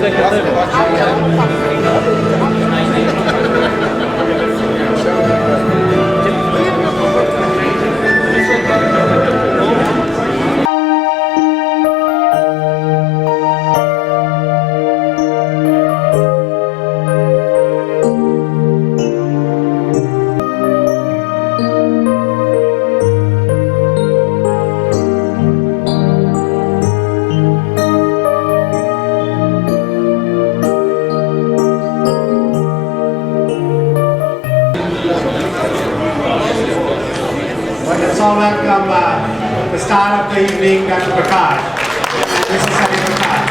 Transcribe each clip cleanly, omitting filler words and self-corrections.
Let's all welcome the star of the evening, Dr. Prakash. Mrs. Shamsher Prakash.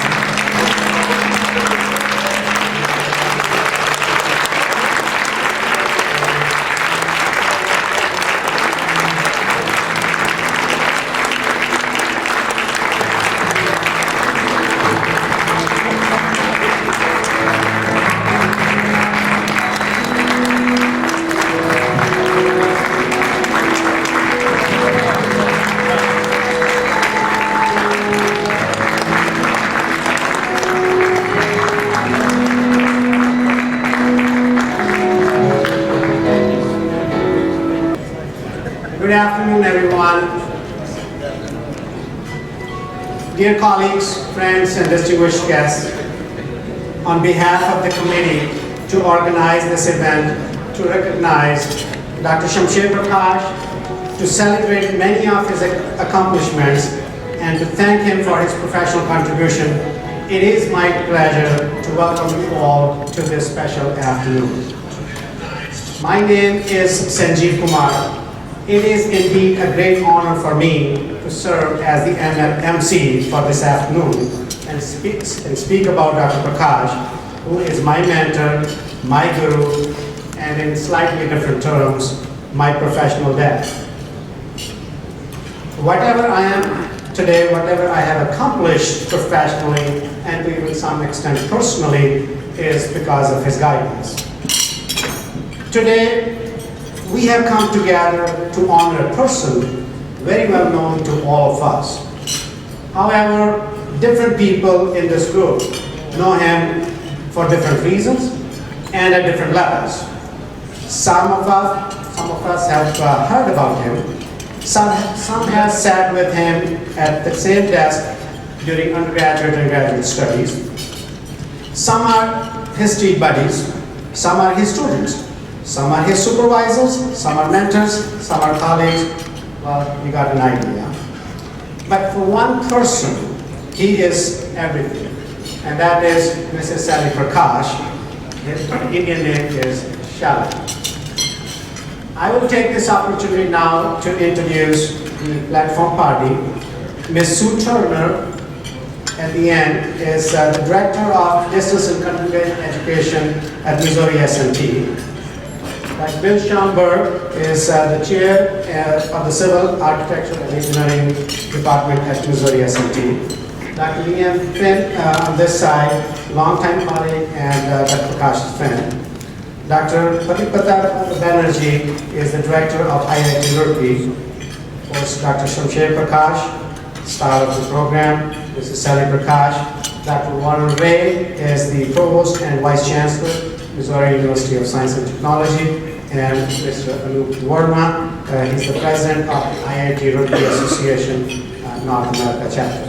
Good afternoon, everyone. Dear colleagues, friends, and distinguished guests, on behalf of the committee to organize this event to recognize Dr. Shamsher Prakash, to celebrate many of his accomplishments, and to thank him for his professional contribution, it is my pleasure to welcome you all to this special afternoon. My name is Sanjeev Kumar. It is indeed a great honor for me to serve as the MC for this afternoon and speak about Dr. Prakash, who is my mentor, my guru, and in slightly different terms, my professional dad. Whatever I am today, whatever I have accomplished professionally and to even some extent personally is because of his guidance. Today, we have come together to honor a person very well known to all of us. However, different people in this group know him for different reasons and at different levels. Some of us have heard about him. Some have sat with him at the same desk during undergraduate and graduate studies. Some are his street buddies. Some are his students. Some are his supervisors, some are mentors, some are colleagues. Well, you got an idea. But for one person, he is everything. And that is Mrs. Sally Prakash. His Indian name is Shalini. I will take this opportunity now to introduce the platform party. Ms. Sue Turner, at the end, is the Director of Distance and Continuing Education at Missouri S&T. Dr. Bill Shamsher is the chair of the Civil Architecture and Engineering Department at Missouri S&T. Dr. Liam Finn on this side, longtime colleague and Dr. Prakash's friend. Dr. Patipata Banerjee is the director of IIT Roorkee. Of course, Dr. Shamsher Prakash, star of the program. This is Sally Prakash. Dr. Warren Ray is the provost and vice chancellor, Missouri University of Science and Technology, and Mr. Anup Verma, he's the president of the IIT Roorkee Association North America chapter.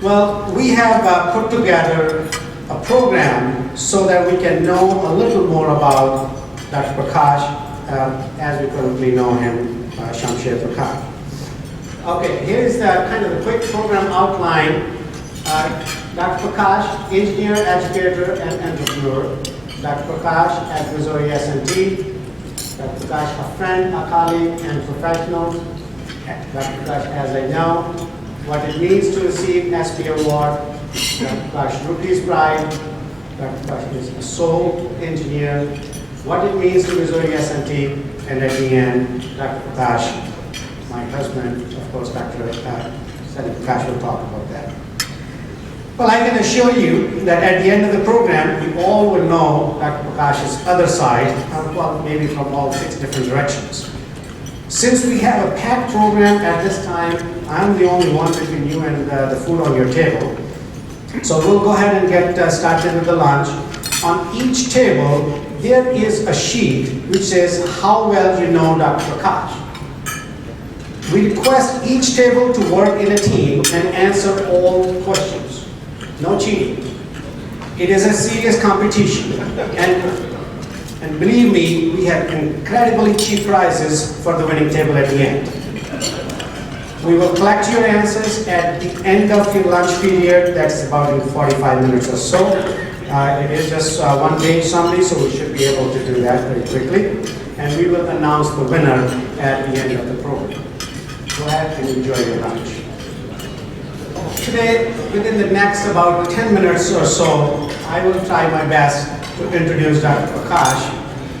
Well, we have put together a program so that we can know a little more about Dr. Prakash as we currently know him, Shamsher Prakash. Okay, here's the kind of the quick program outline. Dr. Prakash, engineer, educator, and entrepreneur. Dr. Prakash at Missouri S&T. Dr. Prakash, a friend, a colleague, and professional. Dr. Prakash, as I know, what it means to receive SP award. Dr. Prakash, Rookie's Pride. Dr. Prakash is a soul engineer. What it means to Missouri S&T, and at the end, Dr. Prakash, my husband, of course, Dr. Sally Prakash will talk about that. Well, I can assure you that at the end of the program, you all will know Dr. Prakash's other side, well, maybe from all 6 different directions. Since we have a packed program at this time, I'm the only one between you and the food on your table. So we'll go ahead and get started with the lunch. On each table, there is a sheet which says how well you know Dr. Prakash. We request each table to work in a team and answer all questions. No cheating. It is a serious competition. And believe me, we have incredibly cheap prizes for the winning table at the end. We will collect your answers at the end of your lunch period. That's about in 45 minutes or so. It is just one page summary, so we should be able to do that very quickly. And we will announce the winner at the end of the program. Go ahead and enjoy your lunch. Today, within the next about 10 minutes or so, I will try my best to introduce Dr. Prakash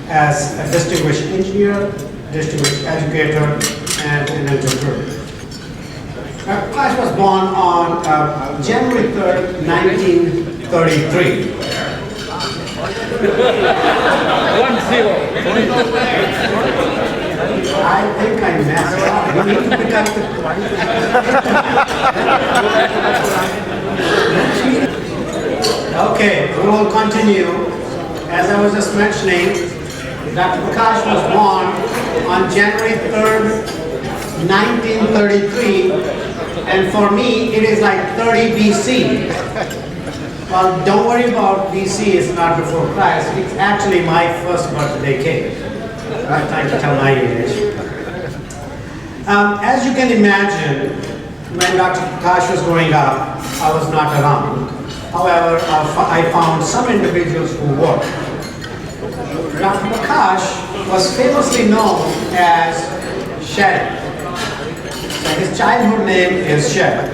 as a distinguished engineer, distinguished educator, and an entrepreneur. Dr. Prakash was born on January 3rd, 1933. 1-0. I think I messed up. You need to pick up the Okay, we will continue. As I was just mentioning, Dr. Prakash was born on January 3rd, 1933, and for me, it is like 30 BC. Well, don't worry about BC, it's not before Christ. It's actually my first birthday cake. I'm not trying to tell my age. As you can imagine, when Dr. Prakash was growing up, I was not around. However, I found some individuals who were. Dr. Prakash was famously known as Shed. His childhood name is Shed.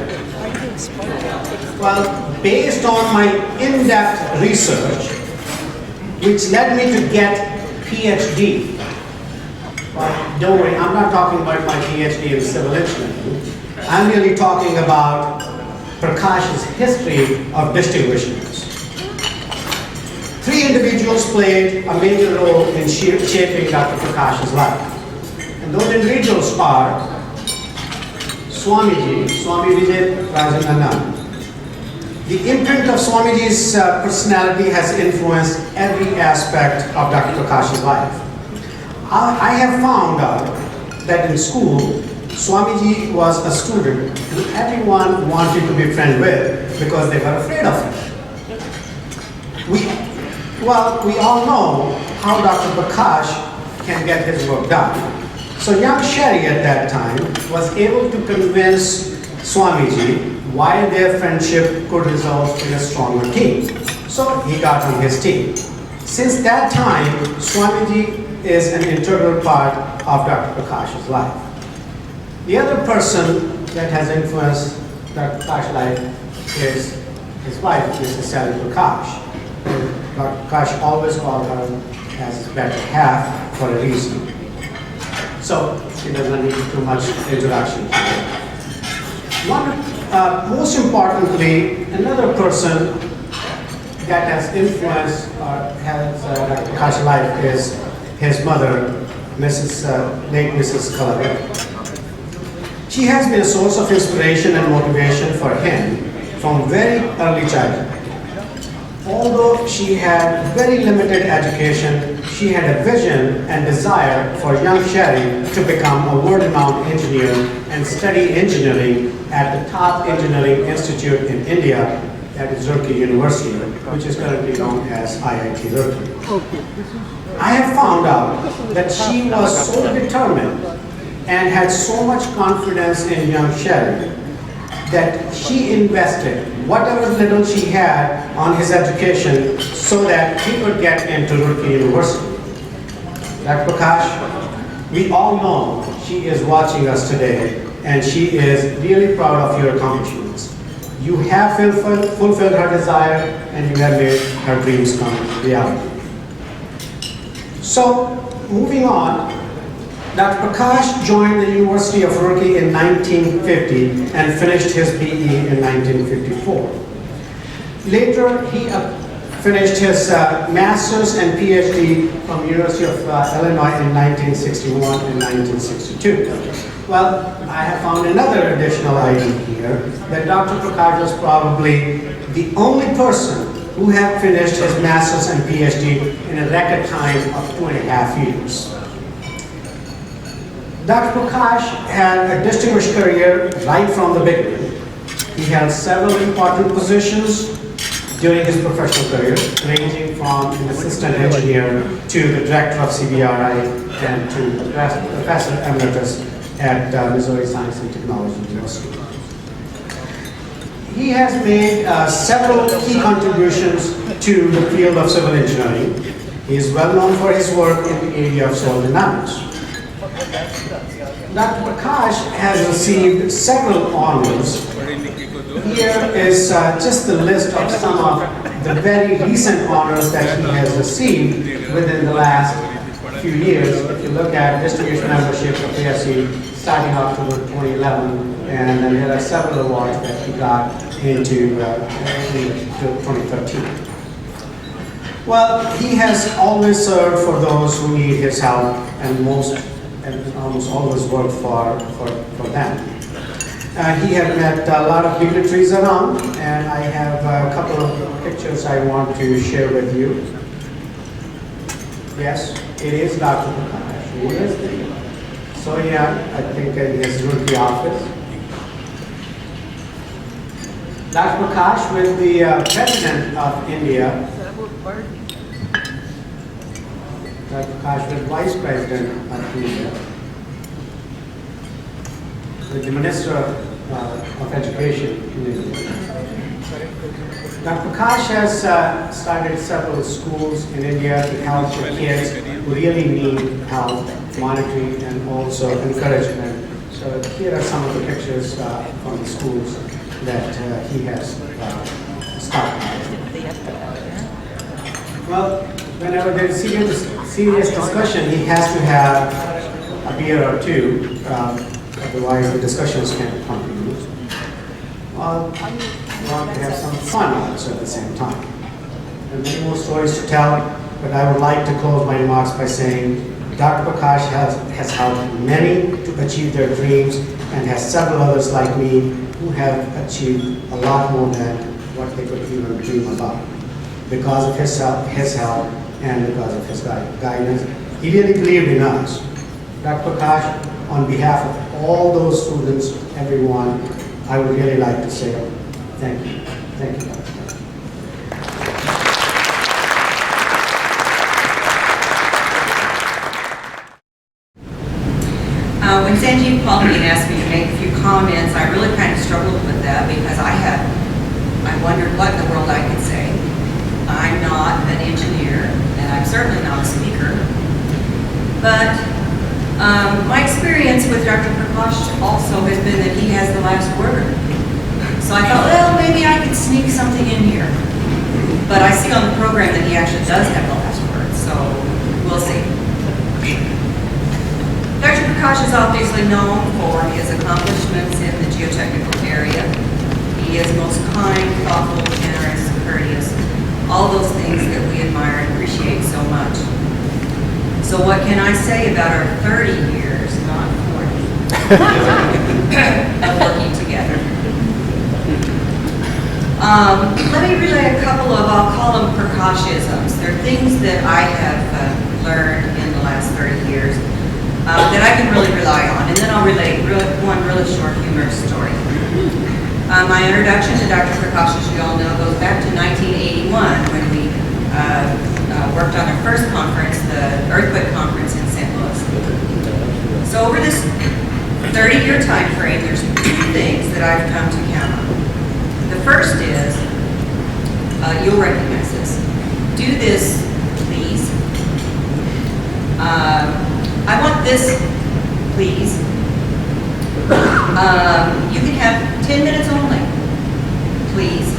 Well, based on my in-depth research, which led me to get PhD. But don't worry, I'm not talking about my PhD in civil engineering. I'm really talking about Prakash's history of distinguishedness. Three individuals played a major role in shaping Dr. Prakash's life. And those individuals are Swamiji, Swami Vivekananda. The imprint of Swamiji's personality has influenced every aspect of Dr. Prakash's life. I have found out that in school, Swamiji was a student who everyone wanted to be friends with because they were afraid of him. We all know how Dr. Prakash can get his work done. So young Sherry at that time was able to convince Swamiji why their friendship could result in a stronger team. So he got on his team. Since that time, Swamiji is an integral part of Dr. Prakash's life. The other person that has influenced Dr. Prakash's life is his wife, Mrs. Sally Prakash. Dr. Prakash always called her as his better half for a reason. So she doesn't need too much introduction. Most importantly, another person that has influenced Dr. Prakash's life is his mother, late Mrs. Kalabek. She has been a source of inspiration and motivation for him from very early childhood. Although she had very limited education, she had a vision and desire for young Sherry to become a world-renowned engineer and study engineering at the top engineering institute in India, that is Roorkee University, which is currently known as IIT Roorkee. I have found out that she was so determined and had so much confidence in young Sherry that she invested whatever little she had on his education so that he could get into Roorkee University. Dr. Prakash, we all know she is watching us today and she is really proud of your accomplishments. You have fulfilled her desire and you have made her dreams come reality. So, moving on, Dr. Prakash joined the University of Roorkee in 1950 and finished his BE in 1954. Later, he finished his master's and PhD from University of Illinois in 1961 and 1962. Well, I have found another additional item here, that Dr. Prakash was probably the only person who had finished his master's and PhD in a record time of 2.5 years. Dr. Prakash had a distinguished career right from the beginning. He held several important positions during his professional career, ranging from an assistant engineer to the director of CBRI and to professor emeritus at Missouri Science and Technology University. He has made several key contributions to the field of civil engineering. He is well known for his work in the area of soil dynamics. Dr. Prakash has received several honors. Here is just the list of some of the very recent honors that he has received within the last few years. If you look at distinguished membership of ASC starting October 2011, and then there are several awards that he got into 2013. Well, he has always served for those who need his help, and almost always worked for them. He had met a lot of dignitaries around, and I have a couple of pictures I want to share with you. Yes, it is Dr. Prakash. He is there. So yeah, I think in his rookie office. Dr. Prakash with the President of India. Dr. Prakash with Vice President of India. With the Minister of Education in India. Dr. Prakash has started several schools in India to help the kids who really need help, monitoring, and also encouragement. So here are some of the pictures from the schools that he has started. Well, whenever there is serious discussion, he has to have a beer or two, otherwise the discussions can't continue. Well, I want to have some fun also at the same time. There are many more stories to tell, but I would like to close my remarks by saying Dr. Prakash has helped many to achieve their dreams and has several others like me who have achieved a lot more than what they could even dream about. Because of his help and because of his guidance. He really believed in us. Dr. Prakash, on behalf of all those students, everyone, I would really like to say thank you. Thank you, Dr. When Sanjeev called me and asked me to make a few comments, I really kind of struggled with that because I wondered what in the world I could say. I'm not an engineer, and I'm certainly not a speaker. But my experience with Dr. Prakash also has been that he has the last word. So I thought, well, maybe I could sneak something in here. But I see on the program that he actually does have the last word, so we'll see. Dr. Prakash is obviously known for his accomplishments in the geotechnical area. He is most kind, thoughtful, generous, courteous, all those things that we admire and appreciate so much. So what can I say about our 30 years, not 40, of working together? Let me relay a couple of, I'll call them Prakashisms. They're things that I have learned in the last 30 years that I can really rely on. And then I'll relate one really short humorous story. My introduction to Dr. Prakash, as you all know, goes back to 1981 when we worked on our first conference, the earthquake conference in St. Louis. So over this 30-year time frame, there's two things that I've come to count on. The first is, you'll recognize this. Do this, please. I want this, please. You can have 10 minutes only, please.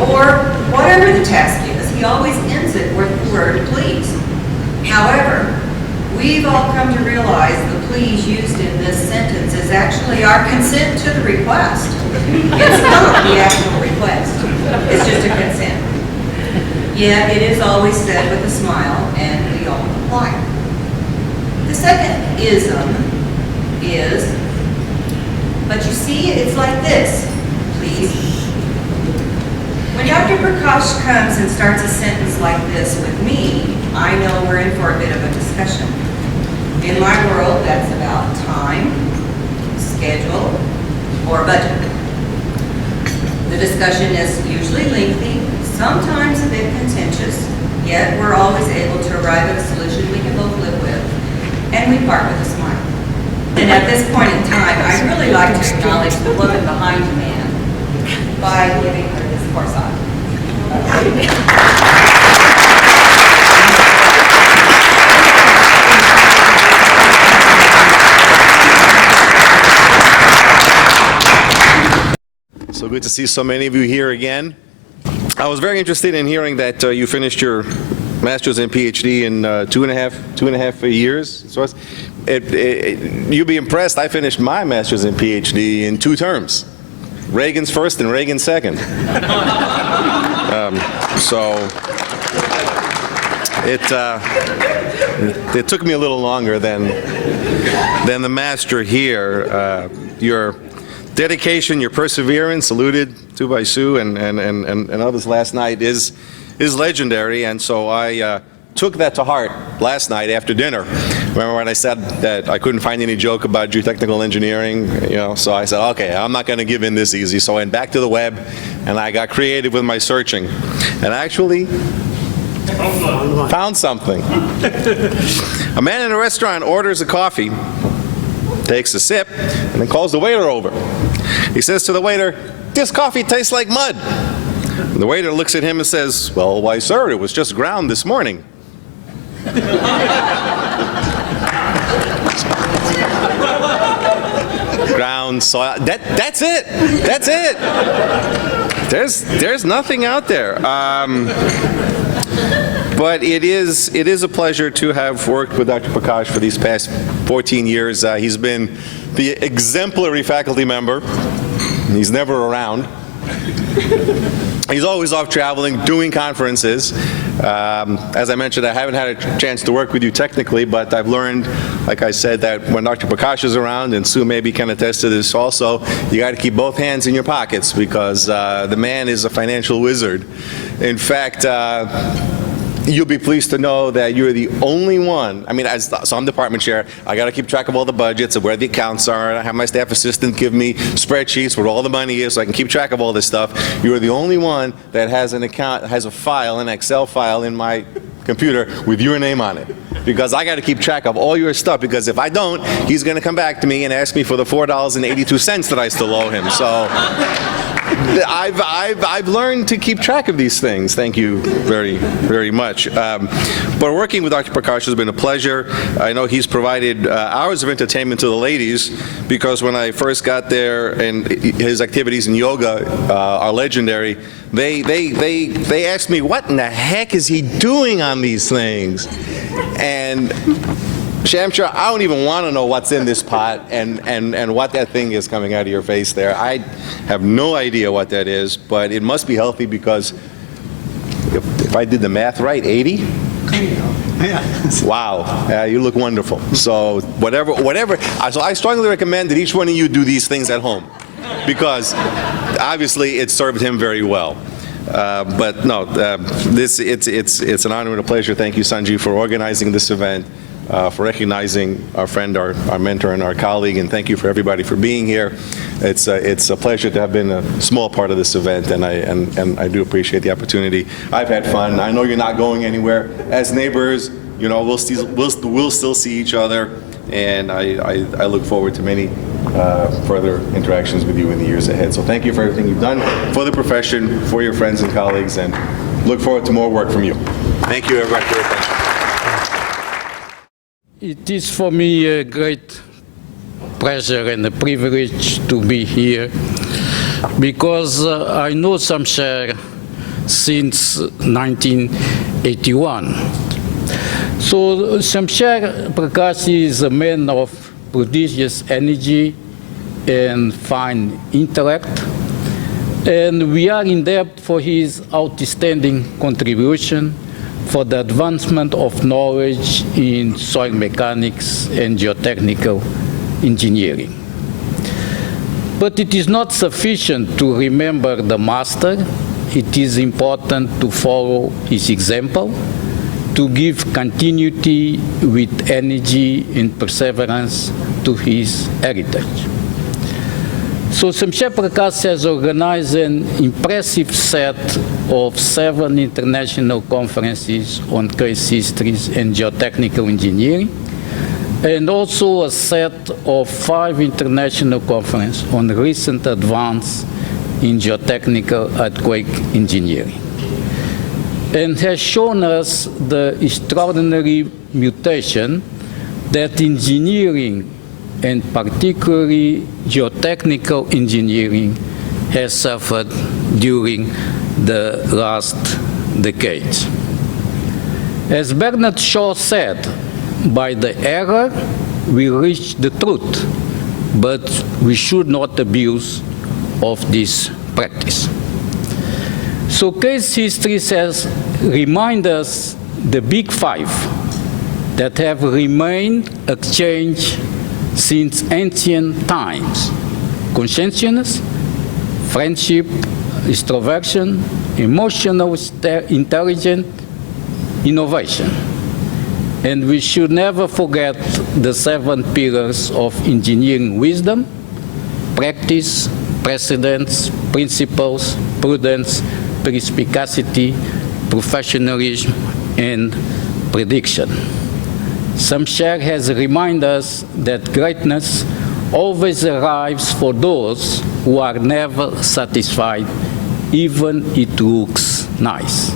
Or whatever the task is, he always ends it with the word please. However, we've all come to realize the please used in this sentence is actually our consent to the request. It's not the actual request. It's just a consent. Yet it is always said with a smile, and we all comply. The second ism is, but you see, it's like this, please. Dr. Prakash comes and starts a sentence like this with me, I know we're in for a bit of a discussion. In my world, that's about time, schedule, or budget. The discussion is usually lengthy, sometimes a bit contentious, yet we're always able to arrive at a solution we can both live with, and we part with a smile. And at this point in time, I'd really like to acknowledge the woman behind the man by giving her this corsage. So good to see so many of you here again. I was very interested in hearing that you finished your master's and PhD in two and a half years. So you'll be impressed. I finished my master's and PhD in 2 terms. Reagan's first and Reagan's second. So it took me a little longer than the master here. Your dedication, your perseverance, alluded to by Sue and others last night, is legendary, and so I took that to heart last night after dinner. Remember when I said that I couldn't find any joke about geotechnical engineering, so I said, okay, I'm not going to give in this easy. So I went back to the web, and I got creative with my searching, and actually found something. A man in a restaurant orders a coffee, takes a sip, and then calls the waiter over. He says to the waiter, "This coffee tastes like mud." And the waiter looks at him and says, "Well, why, sir, it was just ground this morning." Ground soil. That's it. That's it. There's nothing out there. But it is a pleasure to have worked with Dr. Prakash for these past 14 years. He's been the exemplary faculty member. He's never around. He's always off traveling, doing conferences. As I mentioned, I haven't had a chance to work with you technically, but I've learned, like I said, that when Dr. Prakash is around, and Sue maybe can attest to this also, you got to keep both hands in your pockets because the man is a financial wizard. In fact, you'll be pleased to know that you're the only one. I mean, so I'm department chair. I got to keep track of all the budgets and where the accounts are. And I have my staff assistant give me spreadsheets where all the money is so I can keep track of all this stuff. You're the only one that has an account, has a file, an Excel file in my computer with your name on it. Because I got to keep track of all your stuff, because if I don't, he's going to come back to me and ask me for the $4.82 that I still owe him. So I've learned to keep track of these things. Thank you very, very much. But working with Dr. Prakash has been a pleasure. I know he's provided hours of entertainment to the ladies, because when I first got there and his activities in yoga are legendary, they asked me, what in the heck is he doing on these things? And Shamsher, I don't even want to know what's in this pot and what that thing is coming out of your face there. I have no idea what that is, but it must be healthy, because if I did the math right, 80? Yeah. Wow, you look wonderful. So whatever. So I strongly recommend that each one of you do these things at home, because obviously it served him very well. But no, it's an honor and a pleasure. Thank you, Sanjeev, for organizing this event, for recognizing our friend, our mentor, and our colleague, and thank you for everybody for being here. It's a pleasure to have been a small part of this event, and I do appreciate the opportunity. I've had fun. I know you're not going anywhere. As neighbors, we'll still see each other, and I look forward to many further interactions with you in the years ahead. So thank you for everything you've done for the profession, for your friends and colleagues, and look forward to more work from you. Thank you, everybody, for your attention. It is for me a great pleasure and a privilege to be here, because I know Shamsher since 1981. So Shamsher Prakash is a man of prodigious energy and fine intellect, and we are in debt for his outstanding contribution for the advancement of knowledge in soil mechanics and geotechnical engineering. But it is not sufficient to remember the master. it is important to follow his example, to give continuity with energy and perseverance to his heritage. So Shamsher Prakash has organized an impressive set of 7 international conferences on case histories and geotechnical engineering, and also a set of 5 international conferences on recent advance in geotechnical earthquake engineering, and has shown us the extraordinary mutation that engineering, and particularly geotechnical engineering, has suffered during the last decades. As Bernard Shaw said, by the error we reach the truth, but we should not abuse of this practice. So case history says, remind us the big 5 that have remained exchanged since ancient times: conscientiousness, friendship, extroversion, emotional intelligence, innovation. And we should never forget the 7 pillars of engineering wisdom: practice, precedents, principles, prudence, perspicacity, professionalism, and prediction. Shamsher has reminded us that greatness always arrives for those who are never satisfied, even it looks nice.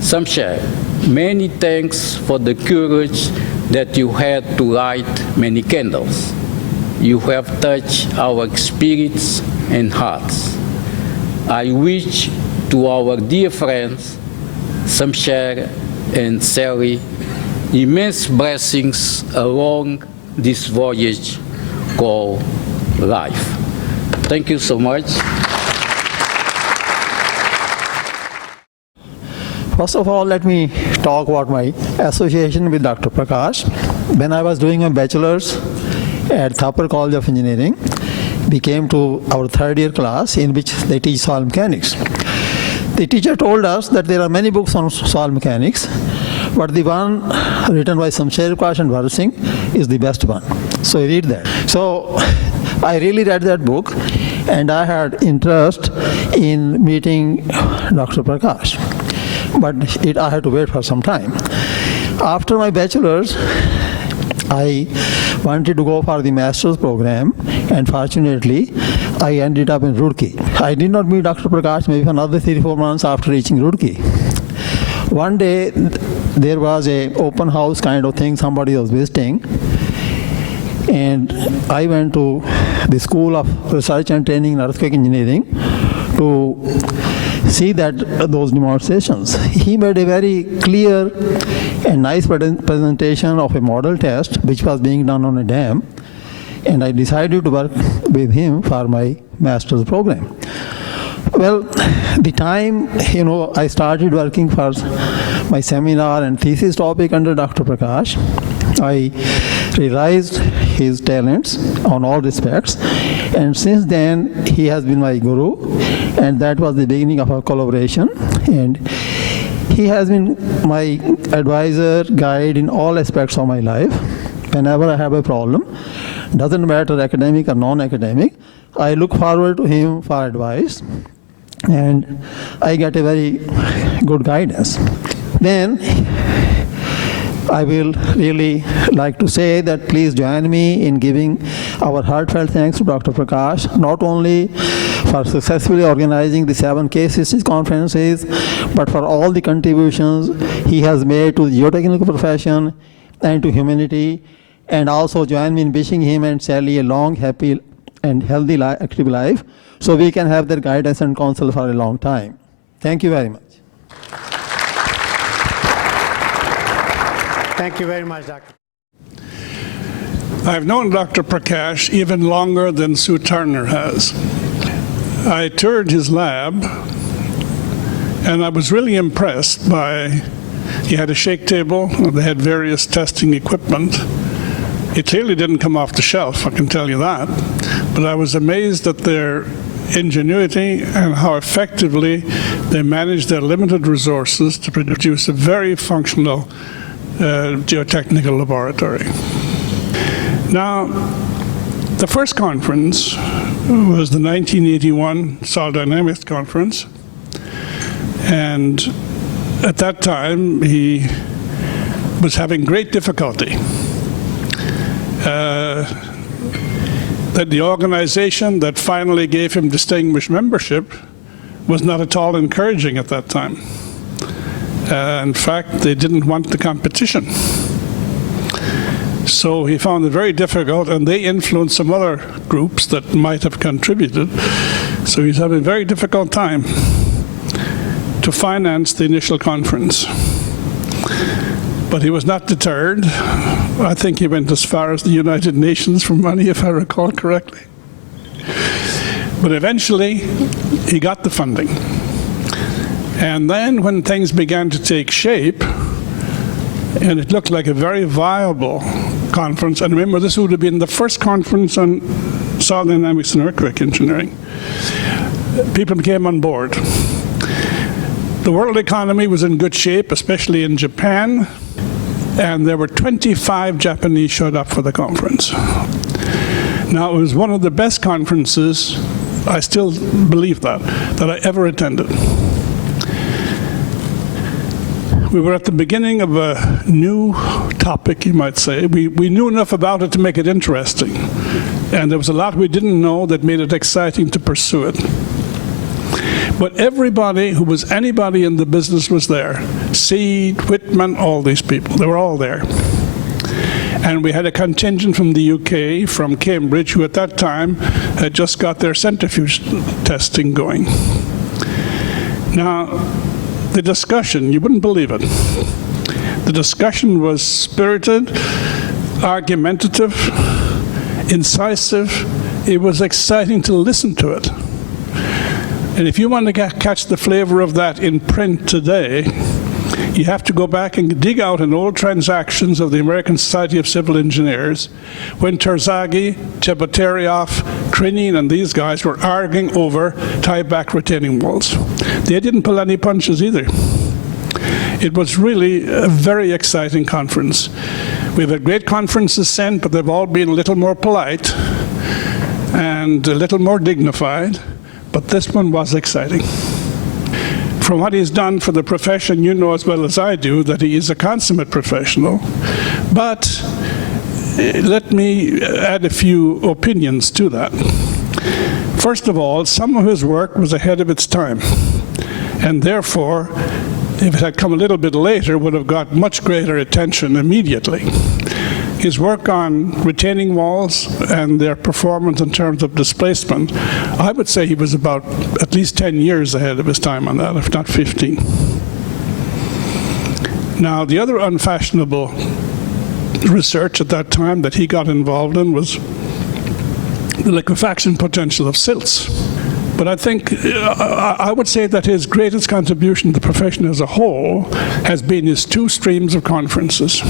Shamsher, many thanks for the courage that you had to light many candles. You have touched our spirits and hearts. I wish to our dear friends, Shamsher and Sally, immense blessings along this voyage called life. Thank you so much. First of all, let me talk about my association with Dr. Prakash. When I was doing my bachelor's at Thapar College of Engineering, we came to our 3rd year class in which they teach soil mechanics. The teacher told us that there are many books on soil mechanics, but the one written by Shamsher Prakash and Bharat Singh is the best one. So I read that. So I really read that book, and I had interest in meeting Dr. Prakash. But I had to wait for some time. After my bachelor's, I wanted to go for the master's program, and fortunately, I ended up in Roorkee. I did not meet Dr. Prakash maybe for another 3-4 months after reaching Roorkee. One day, there was an open house kind of thing, somebody was visiting, and I went to the School of Research and Training in Earthquake Engineering to see those demonstrations. He made a very clear and nice presentation of a model test which was being done on a dam, and I decided to work with him for my master's program. Well, the time, I started working for my seminar and thesis topic under Dr. Prakash, I realized his talents on all respects, and since then he has been my guru, and that was the beginning of our collaboration, and he has been my advisor, guide in all aspects of my life. Whenever I have a problem, doesn't matter academic or non-academic, I look forward to him for advice, and I get a very good guidance. Then I will really like to say that please join me in giving our heartfelt thanks to Dr. Prakash, not only for successfully organizing the 7 case history conferences, but for all the contributions he has made to the geotechnical profession and to humanity. And also join me in wishing him and Sally a long, happy, and healthy, active life, so we can have their guidance and counsel for a long time. Thank you very much. Thank you very much, Dr. I've known Dr. Prakash even longer than Sue Turner has. I toured his lab, and I was really impressed by, he had a shake table, they had various testing equipment. It clearly didn't come off the shelf, I can tell you that, but I was amazed at their ingenuity and how effectively they managed their limited resources to produce a very functional geotechnical laboratory. Now, the first conference was the 1981 Solid Dynamics Conference, and at that time he was having great difficulty. That the organization that finally gave him distinguished membership was not at all encouraging at that time. In fact, they didn't want the competition. So he found it very difficult, and they influenced some other groups that might have contributed. So he's having a very difficult time to finance the initial conference. But he was not deterred. I think he went as far as the United Nations for money, if I recall correctly. But eventually, he got the funding. And then when things began to take shape, and it looked like a very viable conference, and remember, this would have been the first conference on solid dynamics and earthquake engineering, people came on board. The world economy was in good shape, especially in Japan, and there were 25 Japanese showed up for the conference. Now, it was one of the best conferences, I still believe that I ever attended. We were at the beginning of a new topic, you might say. We knew enough about it to make it interesting, and there was a lot we didn't know that made it exciting to pursue it. But everybody who was anybody in the business was there. Seed, Whitman, all these people, they were all there. And we had a contingent from the UK, from Cambridge, who at that time had just got their centrifuge testing going. Now, the discussion, you wouldn't believe it. The discussion was spirited, argumentative, incisive. It was exciting to listen to it. And if you want to catch the flavor of that in print today, you have to go back and dig out in old transactions of the American Society of Civil Engineers when Terzaghi, Chebotaryov, Krinin, and these guys were arguing over tie-back retaining walls. They didn't pull any punches either. It was really a very exciting conference. We've had great conferences since, but they've all been a little more polite and a little more dignified, but this one was exciting. From what he's done for the profession, you know as well as I do that he is a consummate professional. But let me add a few opinions to that. First of all, some of his work was ahead of its time, and therefore, if it had come a little bit later, would have got much greater attention immediately. His work on retaining walls and their performance in terms of displacement, I would say he was about at least 10 years ahead of his time on that, if not 15. Now, the other unfashionable research at that time that he got involved in was the liquefaction potential of silts. But I think, I would say that his greatest contribution to the profession as a whole has been his two streams of conferences.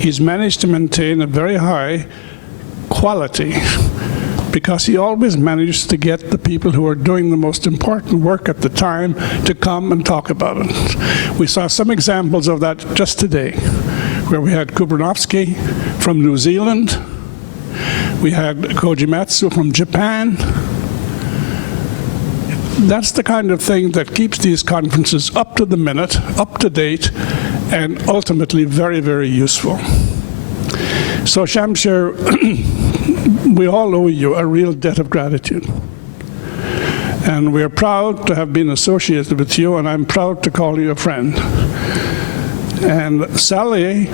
He's managed to maintain a very high quality because he always managed to get the people who are doing the most important work at the time to come and talk about it. We saw some examples of that just today, where we had Kubranovsky from New Zealand, we had Kojimatsu from Japan. That's the kind of thing that keeps these conferences up to the minute, up to date, and ultimately very, very useful. So Shamsher, we all owe you a real debt of gratitude. And we're proud to have been associated with you, and I'm proud to call you a friend. And Sally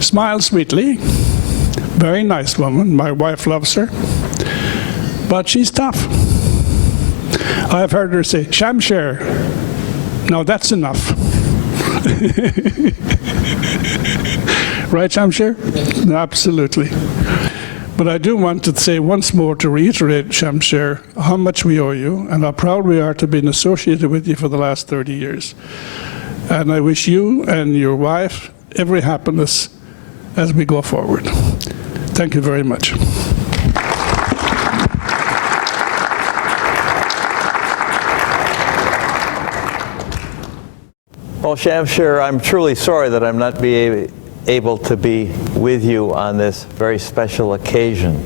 smiles sweetly, very nice woman, my wife loves her, but she's tough. I've heard her say, Shamsher, no, that's enough. Right, Shamsher? Absolutely. But I do want to say once more, to reiterate, Shamsher, how much we owe you and how proud we are to have been associated with you for the last 30 years. And I wish you and your wife every happiness as we go forward. Thank you very much. Well, Shamsher, I'm truly sorry that I'm not able to be with you on this very special occasion.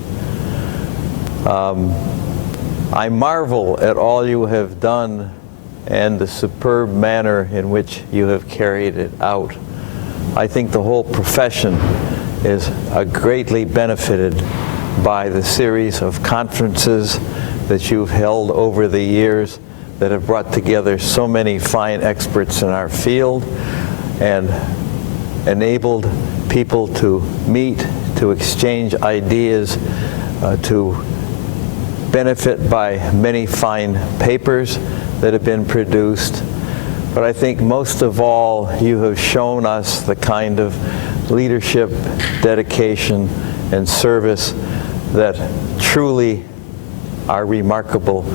I marvel at all you have done and the superb manner in which you have carried it out. I think the whole profession is greatly benefited by the series of conferences that you've held over the years that have brought together so many fine experts in our field and enabled people to meet, to exchange ideas, to benefit by many fine papers that have been produced. But I think most of all, you have shown us the kind of leadership, dedication, and service that truly are remarkable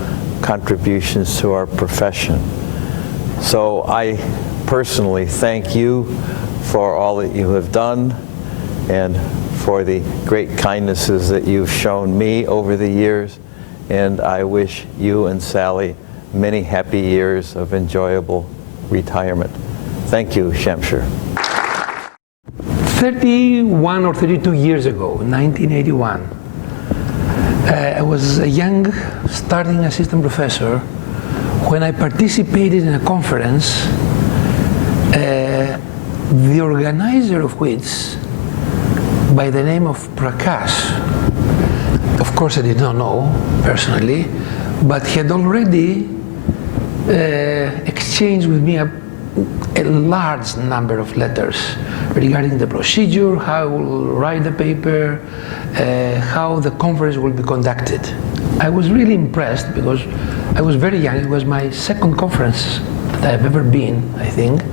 contributions to our profession. So I personally thank you for all that you have done and for the great kindnesses that you've shown me over the years. And I wish you and Sally many happy years of enjoyable retirement. Thank you, Shamsher. 31 or 32 years ago, 1981, I was a young starting assistant professor when I participated in a conference, the organizer of which, by the name of Prakash, of course I did not know personally, but he had already exchanged with me a large number of letters regarding the procedure, how I will write the paper, how the conference will be conducted. I was really impressed because I was very young. It was my second conference that I've ever been, I think.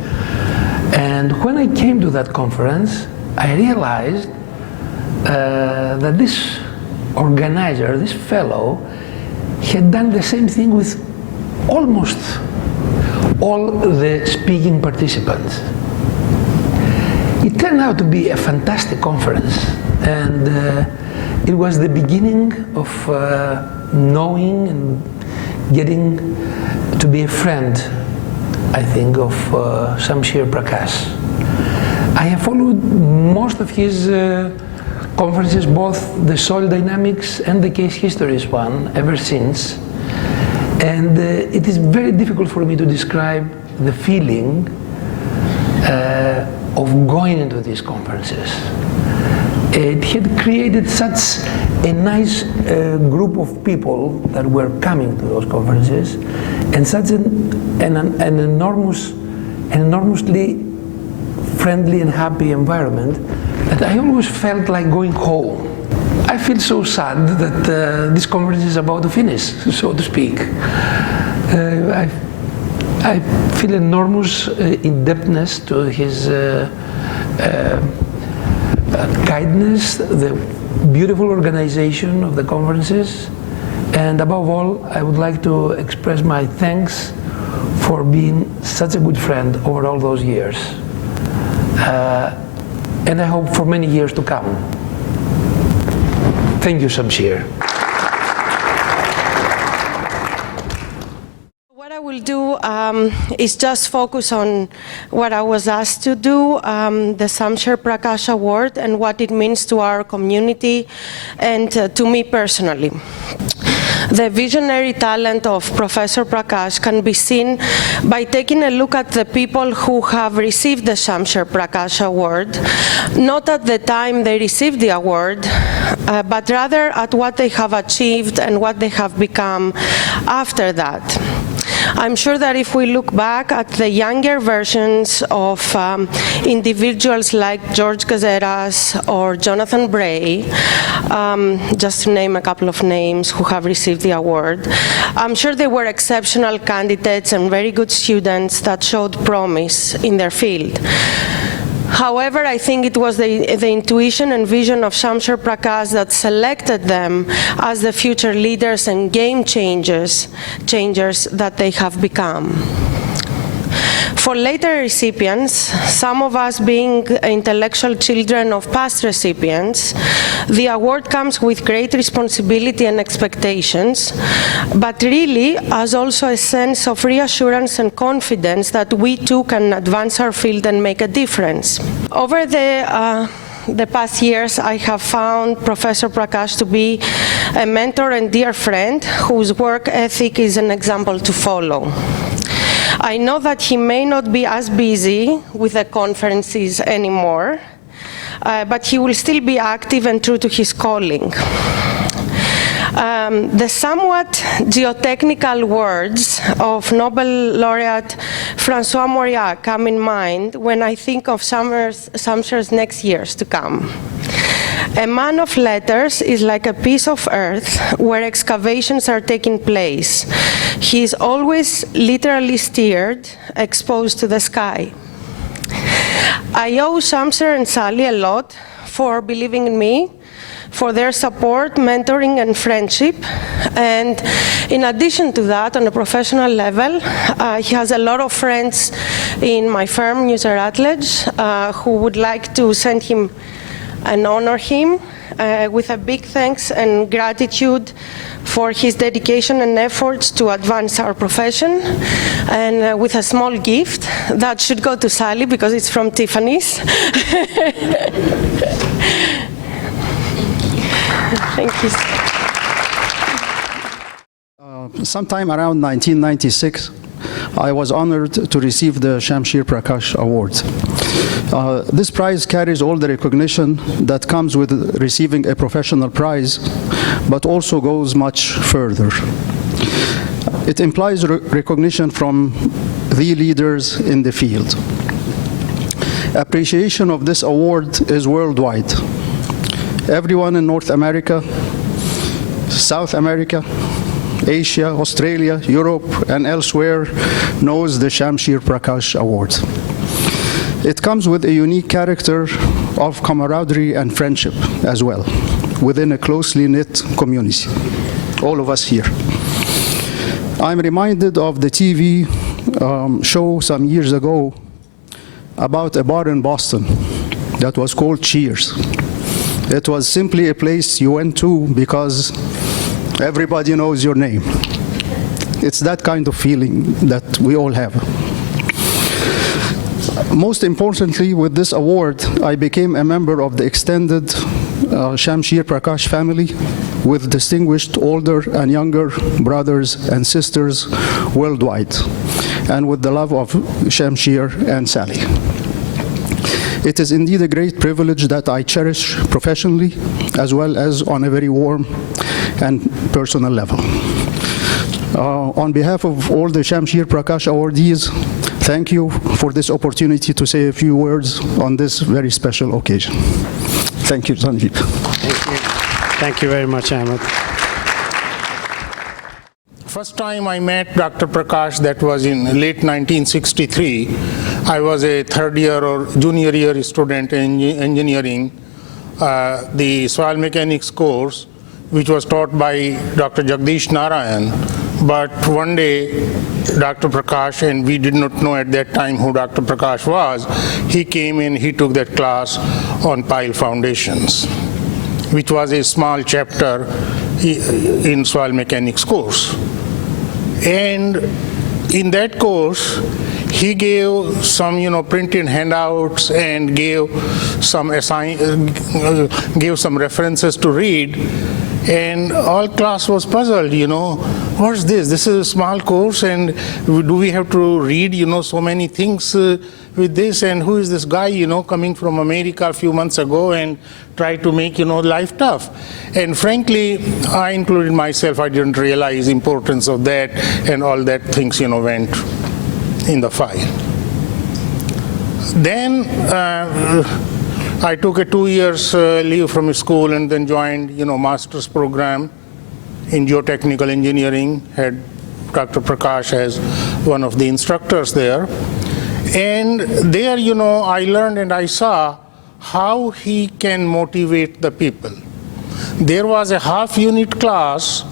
And when I came to that conference, I realized that this organizer, this fellow, had done the same thing with almost all the speaking participants. It turned out to be a fantastic conference, and it was the beginning of knowing and getting to be a friend, I think, of Shamsher Prakash. I have followed most of his conferences, both the soil dynamics and the case histories one, ever since. And it is very difficult for me to describe the feeling of going into these conferences. It had created such a nice group of people that were coming to those conferences, and such an enormously friendly and happy environment that I always felt like going home. I feel so sad that this conference is about to finish, so to speak. I feel enormous indebtedness to his kindness, the beautiful organization of the conferences, and above all, I would like to express my thanks for being such a good friend over all those years. And I hope for many years to come. Thank you, Shamsher. What I will do is just focus on what I was asked to do, the Shamsher Prakash Award, and what it means to our community and to me personally. The visionary talent of Professor Prakash can be seen by taking a look at the people who have received the Shamsher Prakash Award, not at the time they received the award, but rather at what they have achieved and what they have become after that. I'm sure that if we look back at the younger versions of individuals like George Gazeras or Jonathan Bray, just to name a couple of names who have received the award, I'm sure they were exceptional candidates and very good students that showed promise in their field. However, I think it was the intuition and vision of Shamsher Prakash that selected them as the future leaders and game changers that they have become. For later recipients, some of us being intellectual children of past recipients, the award comes with great responsibility and expectations, but really as also a sense of reassurance and confidence that we too can advance our field and make a difference. Over the past years, I have found Professor Prakash to be a mentor and dear friend whose work ethic is an example to follow. I know that he may not be as busy with the conferences anymore, but he will still be active and true to his calling. The somewhat geotechnical words of Nobel laureate François Mauriac come in mind when I think of Shamsher's next years to come. A man of letters is like a piece of earth where excavations are taking place. He is always literally steered, exposed to the sky. I owe Shamsher and Sally a lot for believing in me, for their support, mentoring, and friendship. And in addition to that, on a professional level, he has a lot of friends in my firm, News Rutledge, who would like to send him and honor him with a big thanks and gratitude for his dedication and efforts to advance our profession, and with a small gift that should go to Sally because it's from Tiffany's. Thank you. Sometime around 1996, I was honored to receive the Shamsher Prakash Award. This prize carries all the recognition that comes with receiving a professional prize, but also goes much further. It implies recognition from the leaders in the field. Appreciation of this award is worldwide. Everyone in North America, South America, Asia, Australia, Europe, and elsewhere knows the Shamsher Prakash Award. It comes with a unique character of camaraderie and friendship as well, within a closely knit community, all of us here. I'm reminded of the TV show some years ago about a bar in Boston that was called Cheers. It was simply a place you went to because everybody knows your name. It's that kind of feeling that we all have. Most importantly, with this award, I became a member of the extended Shamsher Prakash family with distinguished older and younger brothers and sisters worldwide, and with the love of Shamsher and Sally. It is indeed a great privilege that I cherish professionally, as well as on a very warm and personal level. On behalf of all the Shamsher Prakash awardees, thank you for this opportunity to say a few words on this very special occasion. Thank you, Sanjeev. Thank you. Thank you very much, Ahmed. First time I met Dr. Prakash, that was in late 1963. I was a third year or junior year student in engineering, the soil mechanics course, which was taught by Dr. Jagdish Narayan. But one day, Dr. Prakash, and we did not know at that time who Dr. Prakash was, he came in, he took that class on pile foundations, which was a small chapter in soil mechanics course. And in that course, he gave some, printed handouts and gave some references to read. And all class was puzzled, what's this? This is a small course, and do we have to read, so many things with this? And who is this guy, coming from America a few months ago and try to make, life tough? And frankly, I included myself, I didn't realize the importance of that, and all that things, went in the file. Then I took a 2 years leave from school and then joined, master's program in geotechnical engineering, had Dr. Prakash as one of the instructors there. And there, I learned and I saw how he can motivate the people. There was a half-unit class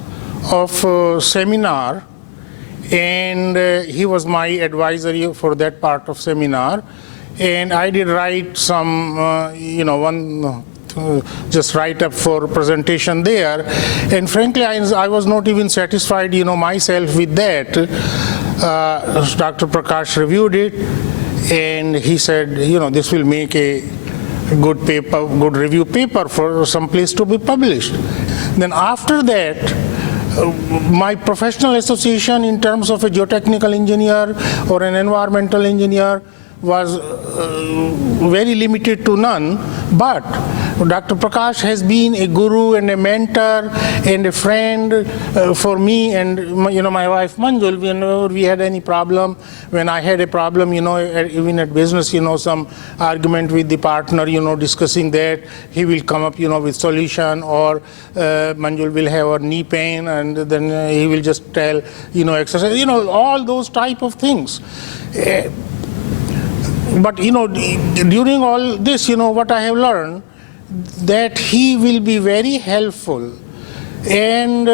of seminar, and he was my advisor for that part of seminar. And I did write some, just write up for presentation there. And frankly, I was not even satisfied, myself with that. Dr. Prakash reviewed it, and he said, this will make a good paper, good review paper for some place to be published. Then after that, my professional association in terms of a geotechnical engineer or an environmental engineer was very limited to none, but Dr. Prakash has been a guru and a mentor and a friend for me and my wife Manjul. Whenever we had any problem, when I had a problem, even at business, some argument with the partner, discussing that, he will come up, with solution, or Manjul will have a knee pain and then he will just tell, exercise, all those type of things. But during all this, what I have learned, that he will be very helpful, and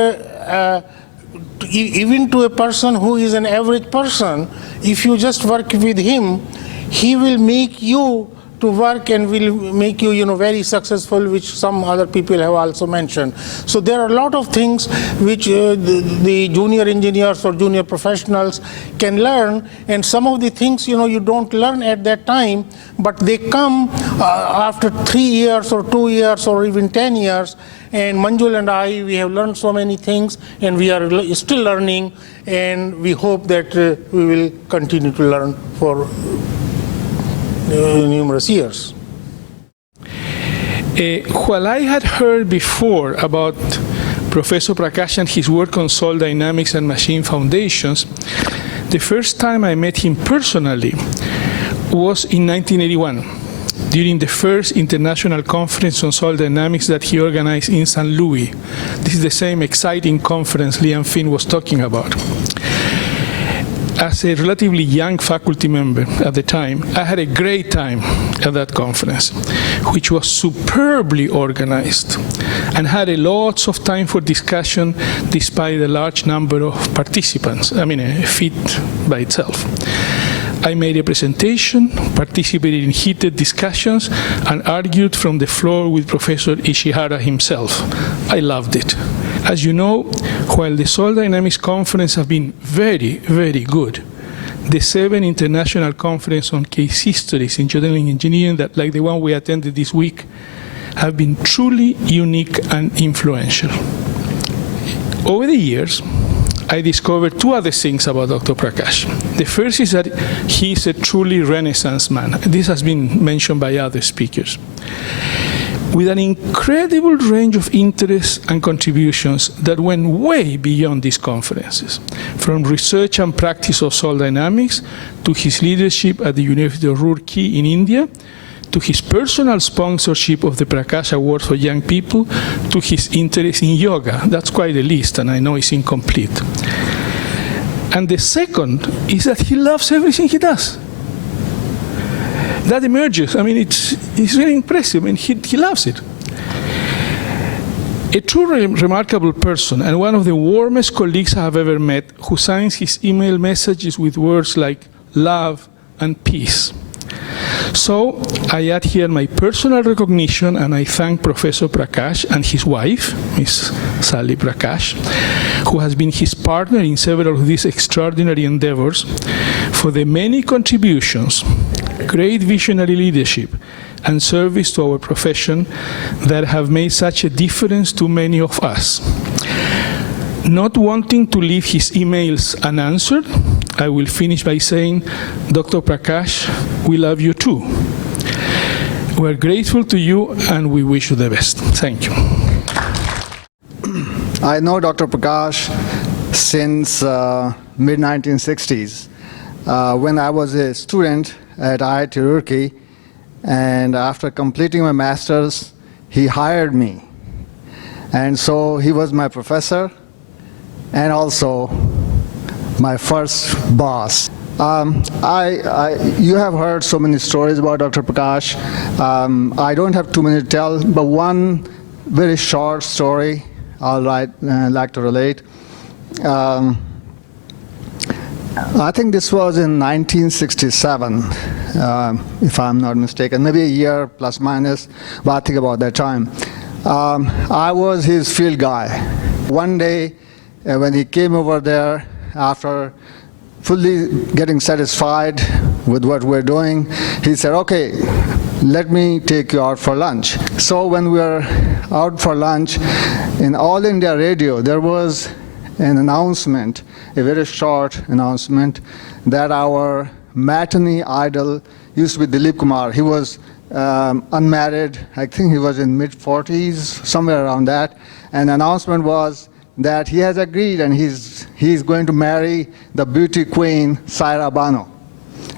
even to a person who is an average person, if you just work with him, he will make you to work and will make you, very successful, which some other people have also mentioned. So there are a lot of things which the junior engineers or junior professionals can learn, and some of the things, you don't learn at that time, but they come after 3 years or 2 years or even 10 years. And Manjul and I, we have learned so many things, and we are still learning, and we hope that we will continue to learn for numerous years. While I had heard before about Professor Prakash and his work on soil dynamics and machine foundations, the first time I met him personally was in 1981, during the first international conference on soil dynamics that he organized in St. Louis. This is the same exciting conference Liam Finn was talking about. As a relatively young faculty member at the time, I had a great time at that conference, which was superbly organized and had lots of time for discussion despite the large number of participants. I mean, a feat by itself. I made a presentation, participated in heated discussions, and argued from the floor with Professor Ishihara himself. I loved it. As you know, while the Soil Dynamics Conference have been very, very good, the 7 international conferences on case histories in geotechnical engineering, that, like the one we attended this week, have been truly unique and influential. Over the years, I discovered 2 other things about Dr. Prakash. The first is that he is a truly Renaissance man. This has been mentioned by other speakers. With an incredible range of interests and contributions that went way beyond these conferences, from research and practice of soil dynamics to his leadership at the University of Roorkee in India, to his personal sponsorship of the Prakash Award for Young People, to his interest in yoga. That's quite a list, and I know it's incomplete. And the second is that he loves everything he does. That emerges. I mean, it's really impressive. I mean, he loves it. A truly remarkable person, and one of the warmest colleagues I have ever met, who signs his email messages with words like love and peace. So I add here my personal recognition, and I thank Professor Prakash and his wife, Ms. Sally Prakash, who has been his partner in several of these extraordinary endeavors, for the many contributions, great visionary leadership, and service to our profession that have made such a difference to many of us. Not wanting to leave his emails unanswered, I will finish by saying, Dr. Prakash, we love you too. We're grateful to you, and we wish you the best. Thank you. I know Dr. Prakash since mid-1960s, when I was a student at IIT Roorkee, and after completing my master's, he hired me. And so he was my professor and also my first boss. You have heard so many stories about Dr. Prakash. I don't have too many to tell, but one very short story I'd like to relate. I think this was in 1967, if I'm not mistaken, maybe a year plus minus, but I think about that time. I was his field guy. One day, when he came over there, after fully getting satisfied with what we're doing, he said, okay, let me take you out for lunch. So when we were out for lunch, in All India Radio, there was an announcement, a very short announcement, that our matinee idol used to be Dilip Kumar. He was unmarried. I think he was in mid-40s, somewhere around that. And the announcement was that he has agreed and he's going to marry the beauty queen, Saira Bano.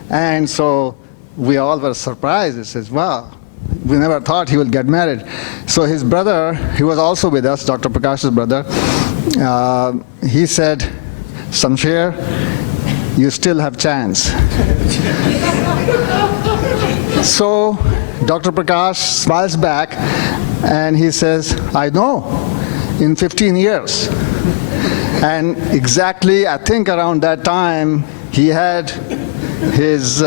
And so we all were surprised. He says, wow, we never thought he would get married. So his brother, he was also with us, Dr. Prakash's brother, he said, Shamsher, you still have chance. So Dr. Prakash smiles back and he says, I know, in 15 years. And exactly, I think around that time, he had his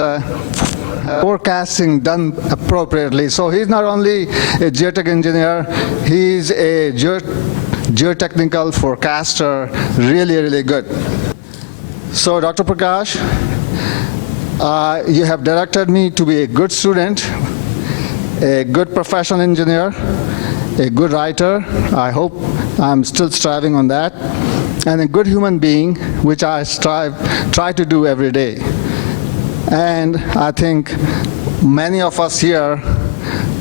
forecasting done appropriately. So he's not only a geotech engineer, he's a geotechnical forecaster, really, really good. So Dr. Prakash, you have directed me to be a good student, a good professional engineer, a good writer. I hope I'm still striving on that, and a good human being, which I try to do every day. And I think many of us here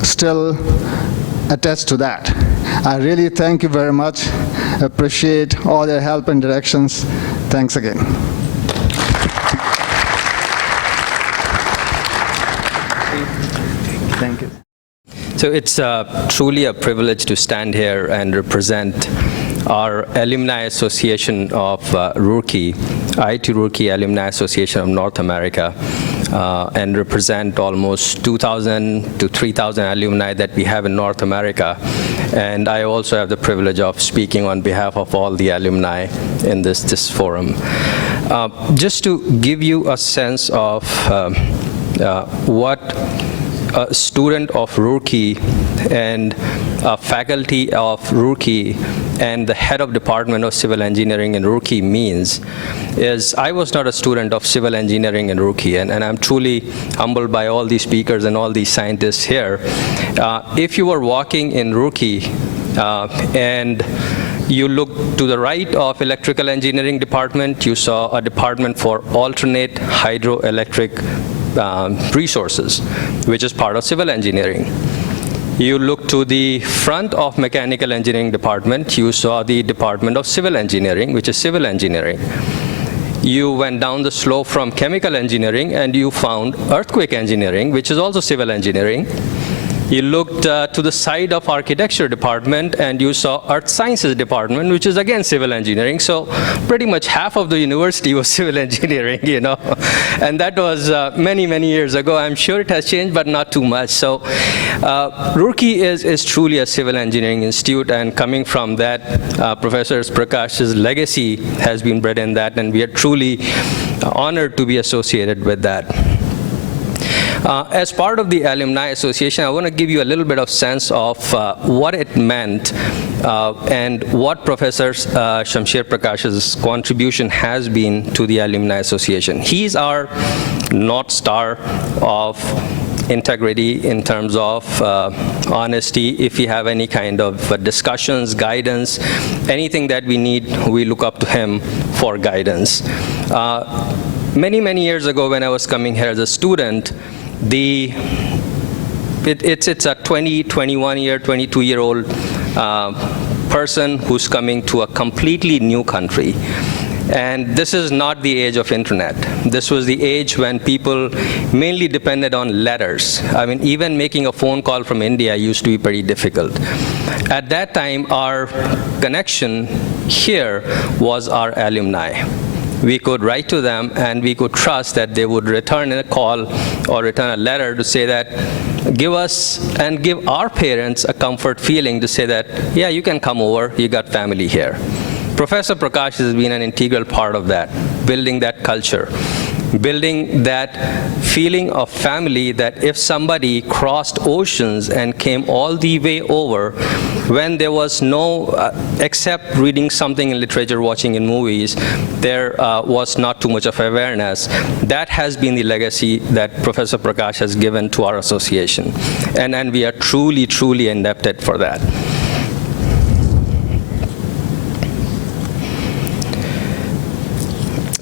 still attest to that. I really thank you very much. Appreciate all your help and directions. Thanks again. Thank you. So it's truly a privilege to stand here and represent our Alumni Association of Roorkee, IIT Roorkee Alumni Association of North America, and represent almost 2,000 to 3,000 alumni that we have in North America. And I also have the privilege of speaking on behalf of all the alumni in this forum. Just to give you a sense of what a student of Roorkee and a faculty of Roorkee and the head of Department of Civil Engineering in Roorkee means is I was not a student of civil engineering in Roorkee, and I'm truly humbled by all these speakers and all these scientists here. If you were walking in Roorkee and you look to the right of electrical engineering department, you saw a department for alternate hydroelectric resources, which is part of civil engineering. You look to the front of mechanical engineering department, you saw the Department of Civil Engineering, which is civil engineering. You went down the slope from chemical engineering and you found earthquake engineering, which is also civil engineering. You looked to the side of architecture department and you saw earth sciences department, which is again civil engineering. So pretty much half of the university was civil engineering, you know. And that was many, many years ago. I'm sure it has changed, but not too much. So Roorkee is truly a civil engineering institute, and coming from that, Professor Prakash's legacy has been bred in that, and we are truly honored to be associated with that. As part of the Alumni Association, I want to give you a little bit of sense of what it meant and what Professor Shamsher Prakash's contribution has been to the Alumni Association. He's our North Star of integrity in terms of honesty. If we have any kind of discussions, guidance, anything that we need, we look up to him for guidance. Many, many years ago when I was coming here as a student, it's a 20, 21-year, 22-year-old person who's coming to a completely new country. And this is not the age of internet. This was the age when people mainly depended on letters. I mean, even making a phone call from India used to be pretty difficult. At that time, our connection here was our alumni. We could write to them and we could trust that they would return a call or return a letter to say that, give us and give our parents a comfort feeling to say that, yeah, you can come over, you got family here. Professor Prakash has been an integral part of that, building that culture, building that feeling of family that if somebody crossed oceans and came all the way over when there was no, except reading something in literature, watching in movies, there was not too much of awareness. That has been the legacy that Professor Prakash has given to our association. And we are truly, truly indebted for that.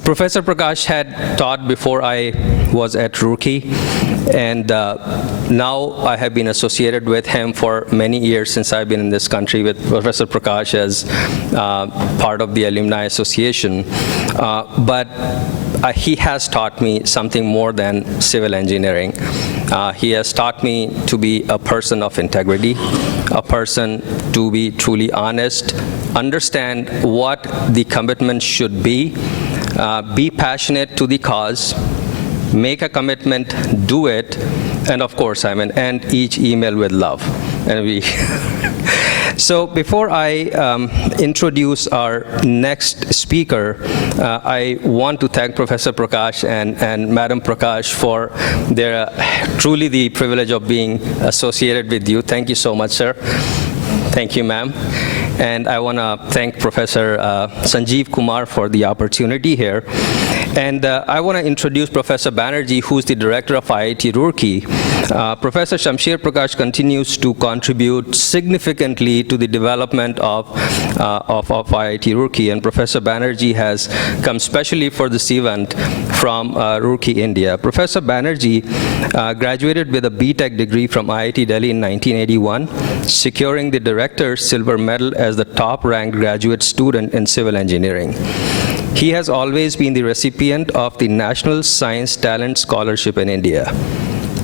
Professor Prakash had taught before I was at Roorkee, and now I have been associated with him for many years since I've been in this country with Professor Prakash as part of the Alumni Association. But he has taught me something more than civil engineering. He has taught me to be a person of integrity, a person to be truly honest, understand what the commitment should be passionate to the cause, make a commitment, do it, and of course, end each email with love. And we So before I introduce our next speaker, I want to thank Professor Prakash and Madam Prakash for their truly the privilege of being associated with you. Thank you so much, sir. Thank you, ma'am. And I want to thank Professor Sanjeev Kumar for the opportunity here. And I want to introduce Professor Banerjee, who's the director of IIT Roorkee. Professor Shamsher Prakash continues to contribute significantly to the development of IIT Roorkee, and Professor Banerjee has come specially for this event from Roorkee, India. Professor Banerjee graduated with a BTech degree from IIT Delhi in 1981, securing the Director's Silver Medal as the top-ranked graduate student in civil engineering. He has always been the recipient of the National Science Talent Scholarship in India.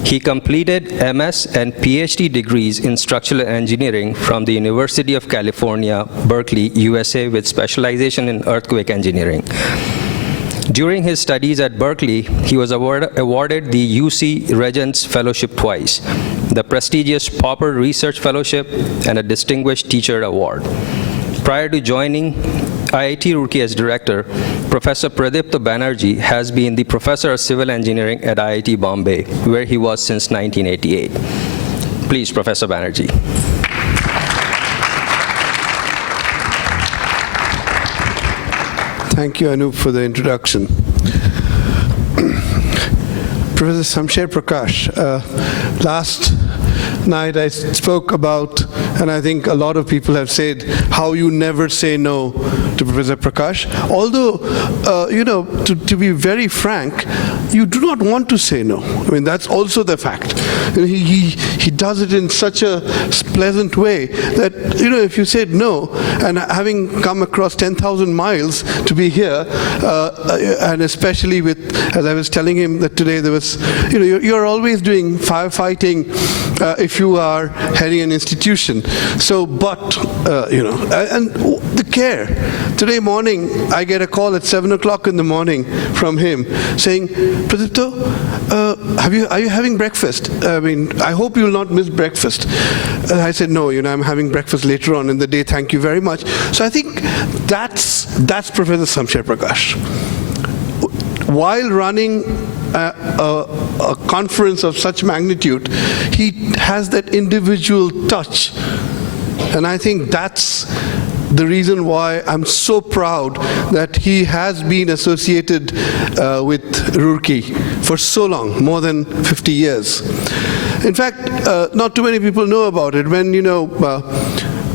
He completed MS and PhD degrees in structural engineering from the University of California, Berkeley, USA, with specialization in earthquake engineering. During his studies at Berkeley, he was awarded the UC Regents Fellowship twice, the prestigious Popper Research Fellowship, and a Distinguished Teacher Award. Prior to joining IIT Roorkee as director, Professor Pradipta Banerjee has been the professor of civil engineering at IIT Bombay, where he was since 1988. Please, Professor Banerjee. Thank you, Anup, for the introduction. Professor Shamsher Prakash, last night I spoke about, and I think a lot of people have said, how you never say no to Professor Prakash. Although, to be very frank, you do not want to say no. I mean, that's also the fact. He does it in such a pleasant way that, if you said no, and having come across 10,000 miles to be here, and especially with, as I was telling him that today there was, you're always doing firefighting if you are heading an institution. So, but, and the care. Today morning, I get a call at 7 o'clock in the morning from him saying, Pradipta, are you having breakfast? I mean, I hope you'll not miss breakfast. I said, no, I'm having breakfast later on in the day, thank you very much. So I think that's Professor Shamsher Prakash. While running a conference of such magnitude, he has that individual touch. And I think that's the reason why I'm so proud that he has been associated with Roorkee for so long, more than 50 years. In fact, not too many people know about it.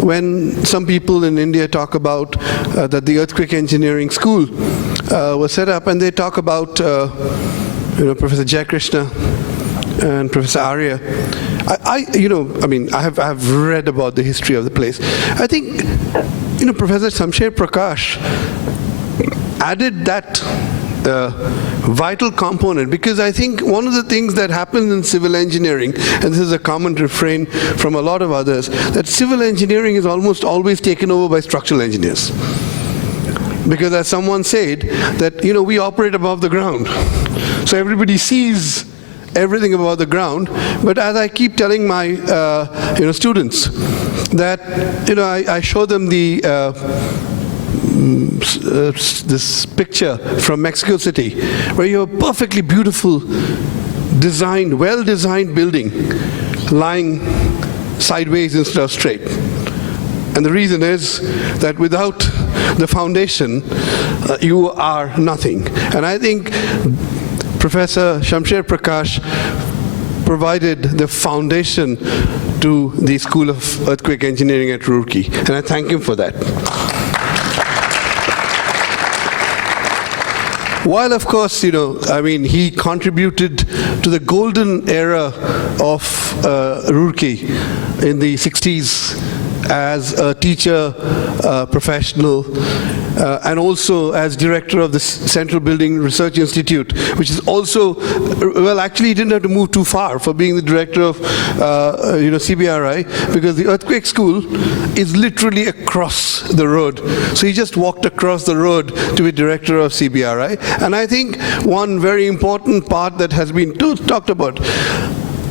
When some people in India talk about that the earthquake engineering school was set up, and they talk about Professor Jayakrishna and Professor Arya, I have read about the history of the place. I think Professor Shamsher Prakash added that vital component, because I think one of the things that happens in civil engineering, and this is a common refrain from a lot of others, that civil engineering is almost always taken over by structural engineers. Because as someone said, that we operate above the ground. So everybody sees everything above the ground. But as I keep telling my students, that I show them the this picture from Mexico City, where you have a perfectly beautiful, designed, well-designed building lying sideways instead of straight. And the reason is that without the foundation, you are nothing. And I think Professor Shamsher Prakash provided the foundation to the School of Earthquake Engineering at Roorkee, and I thank him for that. While, of course, he contributed to the golden era of Roorkee in the 60s as a teacher, professional, and also as director of the Central Building Research Institute, which is also, well, actually he didn't have to move too far for being the director of CBRI, because the earthquake school is literally across the road. So he just walked across the road to be director of CBRI. And I think one very important part that has been talked about,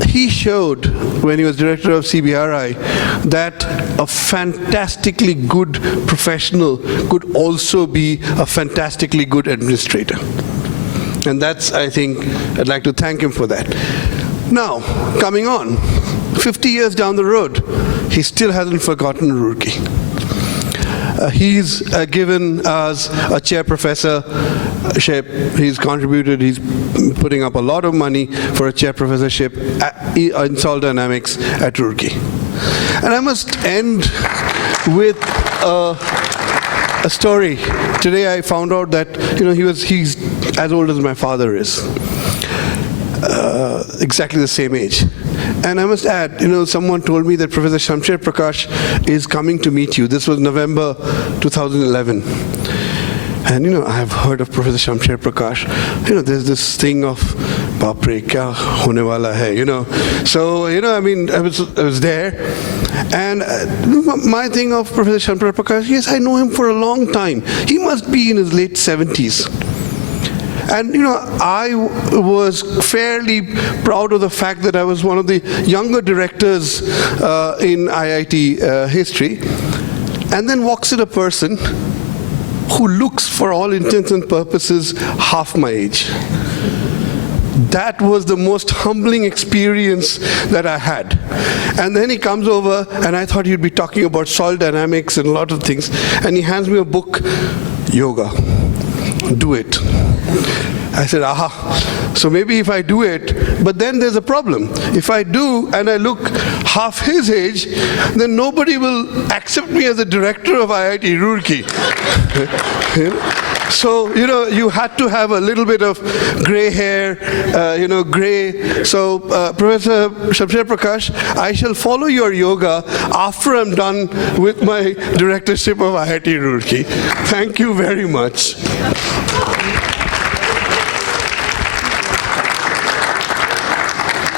he showed, when he was director of CBRI, that a fantastically good professional could also be a fantastically good administrator. And that's, I think, I'd like to thank him for that. Now, coming on, 50 years down the road, he still hasn't forgotten Roorkee. He's given us a chair professorship. He's contributed, he's putting up a lot of money for a chair professorship in Solid Dynamics at Roorkee. And I must end with a story. Today I found out that he's as old as my father is. Exactly the same age. And I must add, someone told me that Professor Shamsher Prakash is coming to meet you. This was November 2011. And I've heard of Professor Shamsher Prakash. There's this thing of Bapre kya hone wala hai, So, I was there. And my thing of Professor Shamsher Prakash, yes, I know him for a long time. He must be in his late 70s. And I was fairly proud of the fact that I was one of the younger directors in IIT history. And then walks in a person who looks, for all intents and purposes, half my age. That was the most humbling experience that I had. And then he comes over, and I thought he'd be talking about solid dynamics and a lot of things. And he hands me a book, Yoga. Do it. I said, aha, so maybe if I do it, but then there's a problem. If I do and I look half his age, then nobody will accept me as a director of IIT Roorkee. So, you had to have a little bit of gray hair, gray. So, Professor Shamsher Prakash, I shall follow your yoga after I'm done with my directorship of IIT Roorkee. Thank you very much.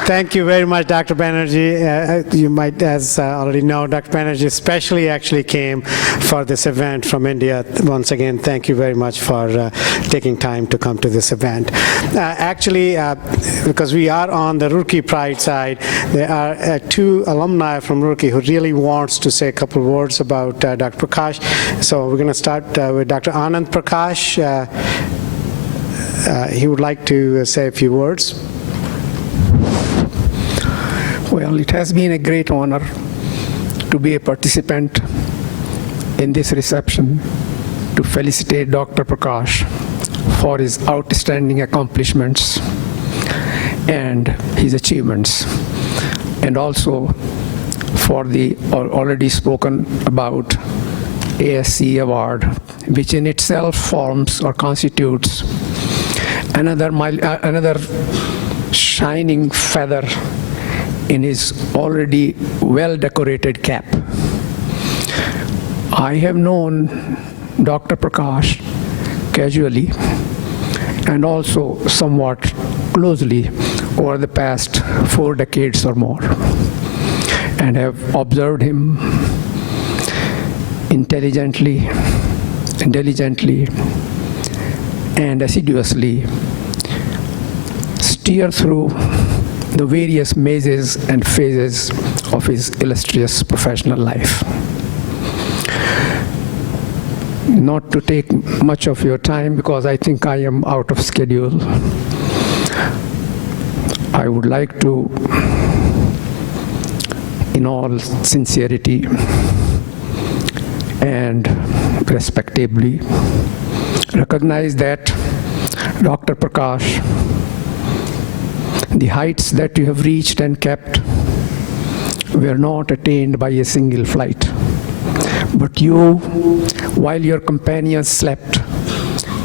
Thank you very much, Dr. Banerjee. You might, as already know, Dr. Banerjee especially actually came for this event from India. Once again, thank you very much for taking time to come to this event. Because we are on the Roorkee Pride side, there are two alumni from Roorkee who really wants to say a couple of words about Dr. Prakash. So we're going to start with Dr. Anand Prakash. He would like to say a few words. Well, it has been a great honor to be a participant in this reception to felicitate Dr. Prakash for his outstanding accomplishments and his achievements, and also for the already spoken about ASC award, which in itself forms or constitutes another shining feather in his already well-decorated cap. I have known Dr. Prakash casually and also somewhat closely over the past 4 decades or more, and have observed him intelligently, diligently, and assiduously steer through the various mazes and phases of his illustrious professional life. not to take much of your time because I think I am out of schedule. I would like to, in all sincerity and respectably, recognize that Dr. Prakash, the heights that you have reached and kept were not attained by a single flight. But you, while your companions slept,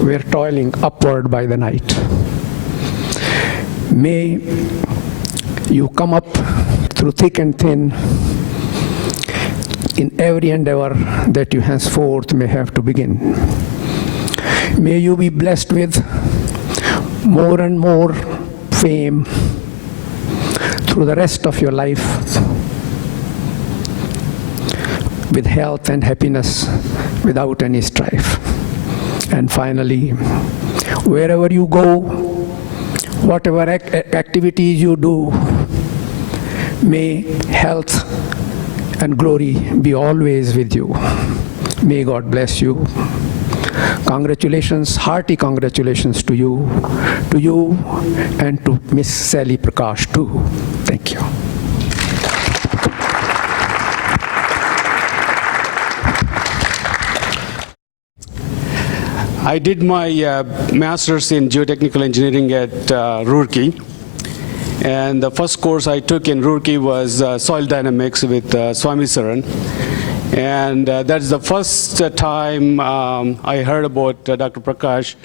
were toiling upward by the night. May you come up through thick and thin in every endeavor that you henceforth may have to begin. May you be blessed with more and more fame through the rest of your life, with health and happiness without any strife. And finally, wherever you go, whatever activities you do, may health and glory be always with you. May God bless you. Congratulations, hearty congratulations to you, and to Miss Sally Prakash too. Thank you. I did my master's in geotechnical engineering at Roorkee. And the first course I took in Roorkee was soil dynamics with Swami Saran. And that's the first time I heard about Dr. Prakash.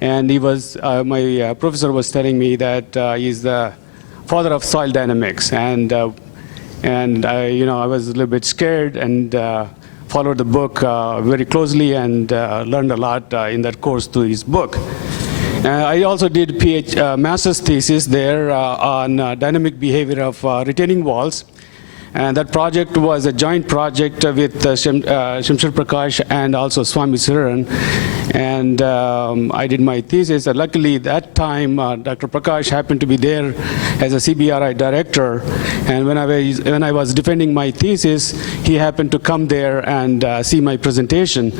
And he was, my professor was telling me that he's the father of soil dynamics. And I was a little bit scared and followed the book very closely and learned a lot in that course through his book. I also did master's thesis there on dynamic behavior of retaining walls. And that project was a joint project with Shamsher Prakash and also Swami Saran. And I did my thesis. And luckily, that time, Dr. Prakash happened to be there as a CBRI director. And when I was defending my thesis, he happened to come there and see my presentation.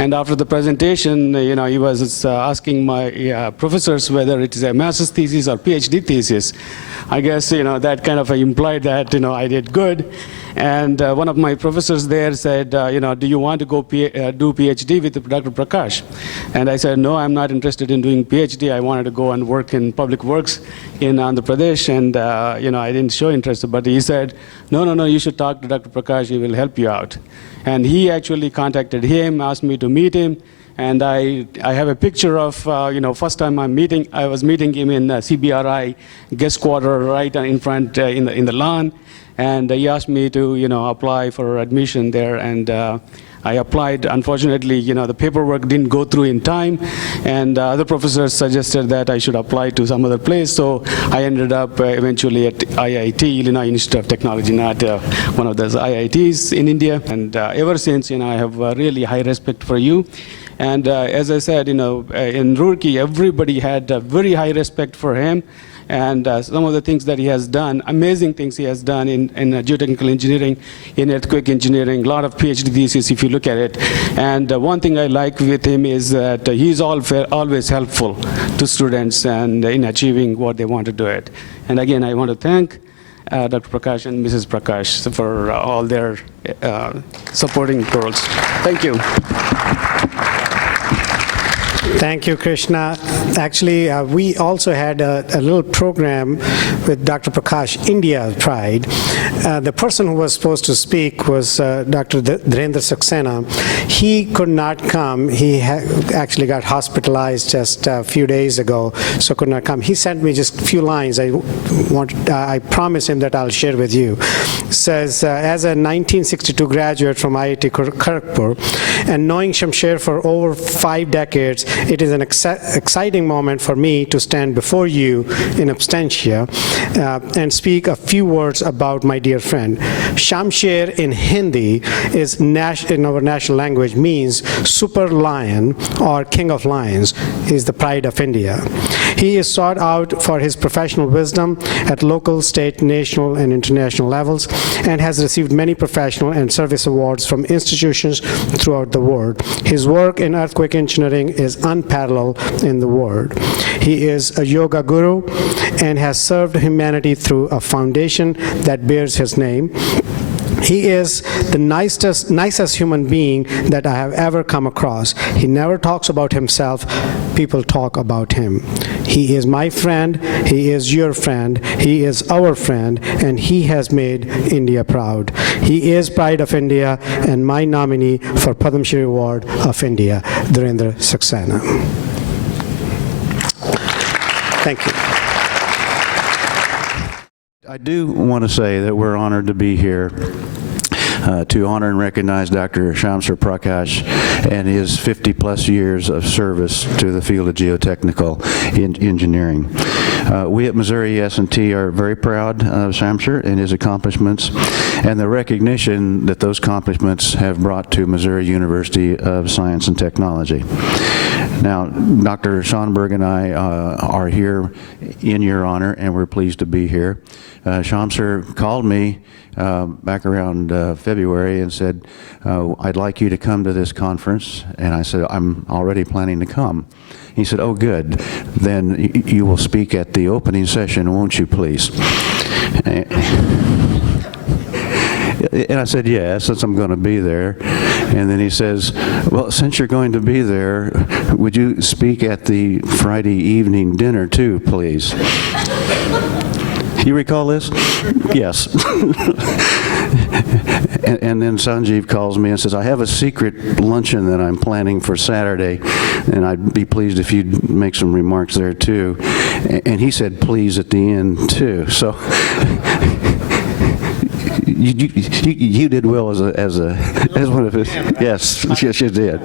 And after the presentation, he was asking my professors whether it is a master's thesis or PhD thesis. I guess, that kind of implied that, I did good. And one of my professors there said, do you want to go do PhD with Dr. Prakash? And I said, no, I'm not interested in doing PhD. I wanted to go and work in public works in Andhra Pradesh. And, I didn't show interest. But he said, no, you should talk to Dr. Prakash. He will help you out. And he actually contacted him, asked me to meet him. And I have a picture of, first time I was meeting him in CBRI guest quarter right in front in the lawn. And he asked me to, apply for admission there. And I applied. Unfortunately, the paperwork didn't go through in time. And other professors suggested that I should apply to some other place. So I ended up eventually at IIT, Illinois Institute of Technology, not one of those IITs in India. And ever since, I have really high respect for you. And as I said, in Roorkee, everybody had very high respect for him. And some of the things that he has done, amazing things he has done in geotechnical engineering, in earthquake engineering, a lot of PhD theses if you look at it. And one thing I like with him is that he's always helpful to students and in achieving what they want to do it. And again, I want to thank Dr. Prakash and Mrs. Prakash for all their supporting roles. Thank you. Thank you, Krishna. Actually, we also had a little program with Dr. Prakash, India Pride. The person who was supposed to speak was Dr. Dhirendra Saxena. He could not come. He actually got hospitalized just a few days ago, so could not come. He sent me just a few lines. I promised him that I'll share with you. It says, as a 1962 graduate from IIT Kharagpur, and knowing Shamsher for over 5 decades, it is an exciting moment for me to stand before you in absentia and speak a few words about my dear friend. Shamsher in Hindi is in our national language means super lion or king of lions. He is the pride of India. He is sought out for his professional wisdom at local, state, national, and international levels, and has received many professional and service awards from institutions throughout the world. His work in earthquake engineering is unparalleled in the world. He is a yoga guru and has served humanity through a foundation that bears his name. He is the nicest human being that I have ever come across. He never talks about himself. People talk about him. He is my friend. He is your friend. He is our friend, and he has made India proud. He is Pride of India and my nominee for Padma Shri Award of India, Dhirendra Saxena. Thank you. I do want to say that we're honored to be here to honor and recognize Dr. Shamsher Prakash and his 50-plus years of service to the field of geotechnical engineering. We at Missouri S&T are very proud of Shamsher and his accomplishments and the recognition that those accomplishments have brought to Missouri University of Science and Technology. Now, Dr. Schonberg and I are here in your honor, and we're pleased to be here. Shamsher called me back around February and said, I'd like you to come to this conference. And I said, I'm already planning to come. He said, oh, good. Then you will speak at the opening session, won't you, please? And I said, yes, since I'm going to be there. And then he says, well, since you're going to be there, would you speak at the Friday evening dinner too, please? You recall this? Yes. and then Sanjeev calls me and says, I have a secret luncheon that I'm planning for Saturday, and I'd be pleased if you'd make some remarks there too. And he said, please, at the end too. So you did well as one of his. Yes, you did.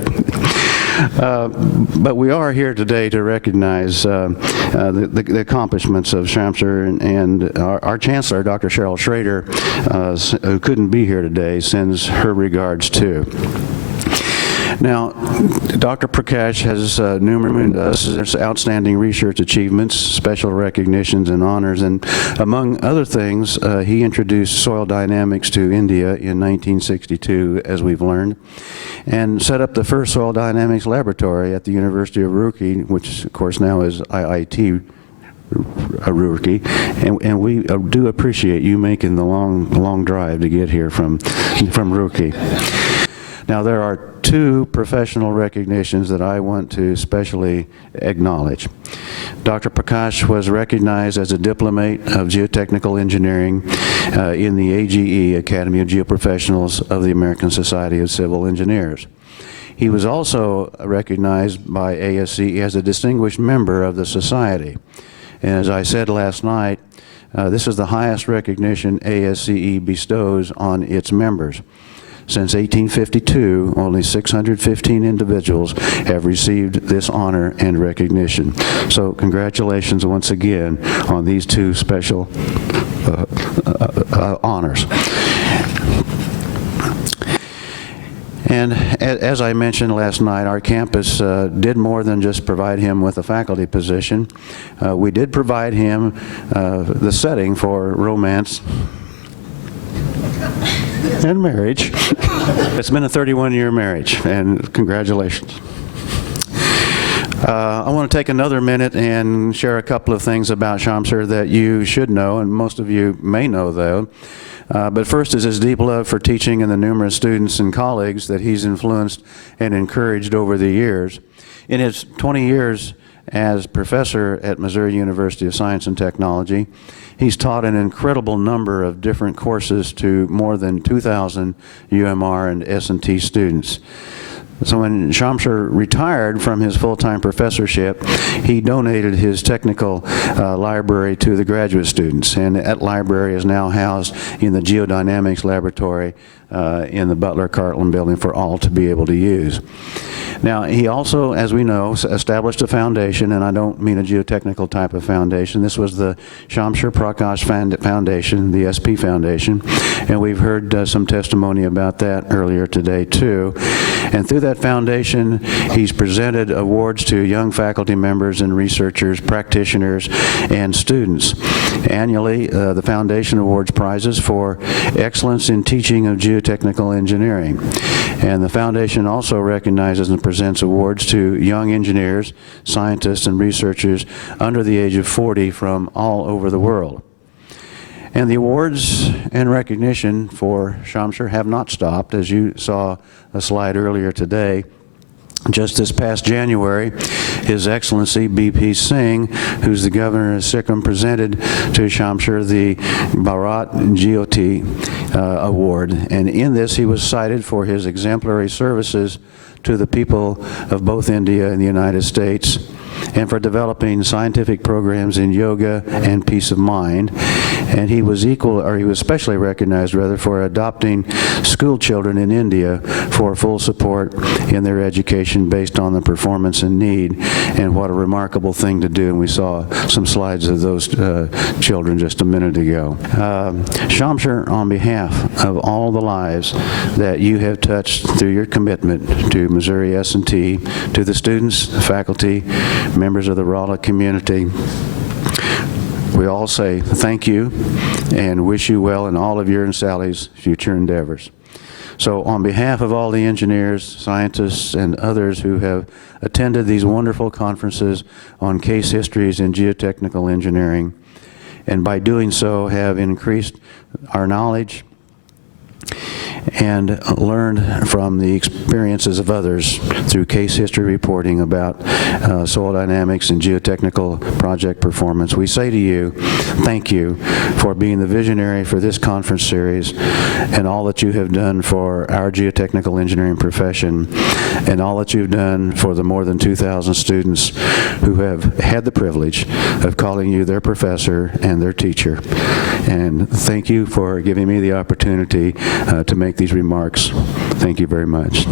But we are here today to recognize the accomplishments of Shamsher, and our Chancellor, Dr. Cheryl Schrader, who couldn't be here today, sends her regards too. Now, Dr. Prakash has numerous outstanding research achievements, special recognitions, and honors, and among other things, he introduced soil dynamics to India in 1962, as we've learned, and set up the first soil dynamics laboratory at the University of Roorkee, which, of course, now is IIT Roorkee, and we do appreciate you making the long drive to get here from Roorkee. Now, there are two professional recognitions that I want to especially acknowledge. Dr. Prakash was recognized as a diplomate of geotechnical engineering in the AGE, Academy of Geoprofessionals of the American Society of Civil Engineers. He was also recognized by ASCE as a distinguished member of the society. And as I said last night, this is the highest recognition ASCE bestows on its members. Since 1852, only 615 individuals have received this honor and recognition. So congratulations once again on these two special honors. And as I mentioned last night, our campus did more than just provide him with a faculty position. We did provide him the setting for romance and marriage. It's been a 31-year marriage, and congratulations. I want to take another minute and share a couple of things about Shamsher that you should know, and most of you may know, though. But first is his deep love for teaching and the numerous students and colleagues that he's influenced and encouraged over the years. In his 20 years as professor at Missouri University of Science and Technology, he's taught an incredible number of different courses to more than 2,000 UMR and S&T students. So when Shamsher retired from his full-time professorship, he donated his technical library to the graduate students, and that library is now housed in the geodynamics laboratory in the Butler Cartland building for all to be able to use. Now, he also, as we know, established a foundation, and I don't mean a geotechnical type of foundation. This was the Shamsher Prakash Foundation, the SP Foundation, and we've heard some testimony about that earlier today, too. And through that foundation, he's presented awards to young faculty members and researchers, practitioners, and students. Annually, the foundation awards prizes for excellence in teaching of geotechnical engineering. And the foundation also recognizes and presents awards to young engineers, scientists, and researchers under the age of 40 from all over the world. And the awards and recognition for Shamsher have not stopped. As you saw a slide earlier today, just this past January, His Excellency B.P. Singh, who's the governor of Sikkim, presented to Shamsher the Bharat Jyoti Award. And in this, he was cited for his exemplary services to the people of both India and the United States, and for developing scientific programs in yoga and peace of mind. And he was especially recognized, rather, for adopting school children in India for full support in their education based on the performance and need. And what a remarkable thing to do. And we saw some slides of those children just a minute ago. Shamsher, on behalf of all the lives that you have touched through your commitment to Missouri S&T, to the students, faculty, members of the Rolla community, we all say thank you and wish you well in all of your and Sally's future endeavors. So on behalf of all the engineers, scientists, and others who have attended these wonderful conferences on case histories in geotechnical engineering, and by doing so have increased our knowledge and learned from the experiences of others through case history reporting about soil dynamics and geotechnical project performance. We say to you, thank you for being the visionary for this conference series and all that you have done for our geotechnical engineering profession and all that you've done for the more than 2,000 students who have had the privilege of calling you their professor and their teacher. And thank you for giving me the opportunity to make these remarks. Thank you very much.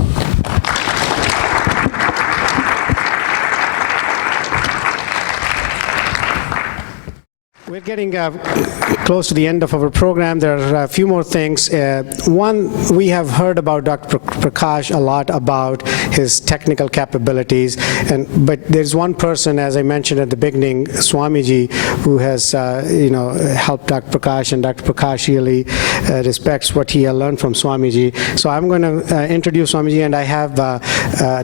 We're getting close to the end of our program. There are a few more things. One, we have heard about Dr. Prakash a lot about his technical capabilities, but there's one person, as I mentioned at the beginning, Swamiji, who has helped Dr. Prakash, and Dr. Prakash really respects what he has learned from Swamiji. So I'm going to introduce Swamiji, and I have a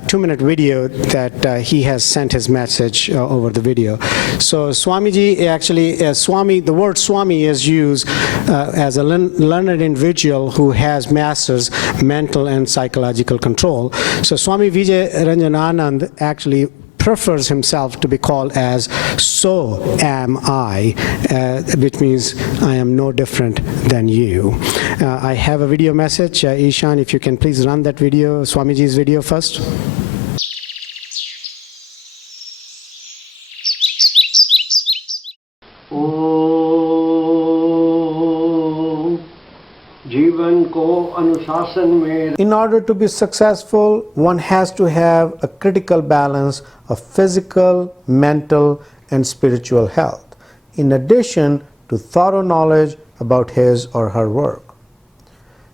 2-minute video that he has sent his message over the video. So Swamiji actually, the word Swami is used as a learned individual who has masters mental and psychological control. So Swami Vijay Ranjananand actually prefers himself to be called as "so am I," which means I am no different than you. I have a video message. Ishan, if you can please run that video, Swamiji's video first. In order to be successful, one has to have a critical balance of physical, mental, and spiritual health, in addition to thorough knowledge about his or her work.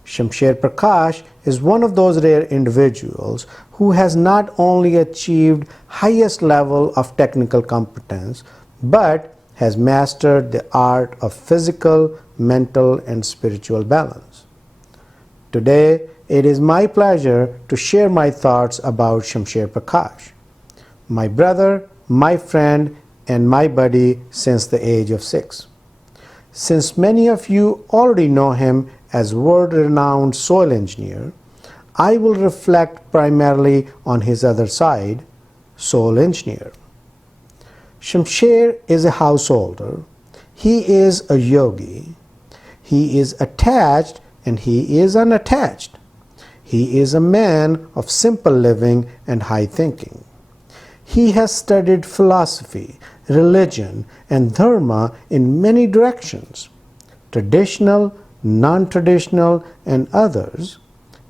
Shamsher Prakash is one of those rare individuals who has not only achieved highest level of technical competence, but has mastered the art of physical, mental, and spiritual balance. Today, it is my pleasure to share my thoughts about Shamsher Prakash, my brother, my friend, and my buddy since the age of 6. Since many of you already know him as world-renowned soil engineer, I will reflect primarily on his other side, soil engineer. Shamsher is a householder. He is a yogi. He is attached and he is unattached. He is a man of simple living and high thinking. He has studied philosophy, religion, and dharma in many directions, traditional, non-traditional, and others,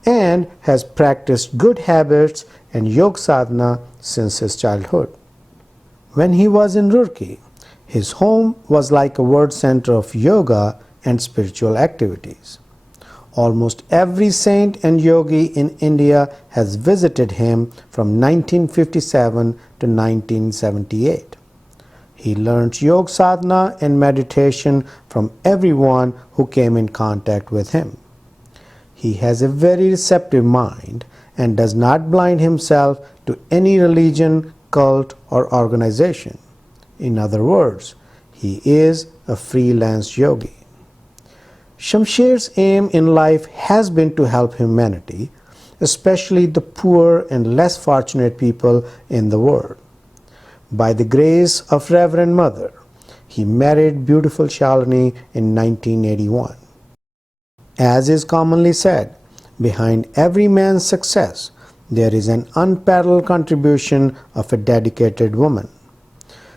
and has practiced good habits and yoga sadhana since his childhood. When he was in Roorkee, his home was like a word center of yoga and spiritual activities. Almost every saint and yogi in India has visited him from 1957 to 1978. He learned yoga sadhana and meditation from everyone who came in contact with him. He has a very receptive mind and does not blind himself to any religion, cult, or organization. In other words, he is a freelance yogi. Shamsher's aim in life has been to help humanity, especially the poor and less fortunate people in the world. By the grace of Reverend Mother, he married beautiful Shalini in 1981. As is commonly said, behind every man's success, there is an unparalleled contribution of a dedicated woman.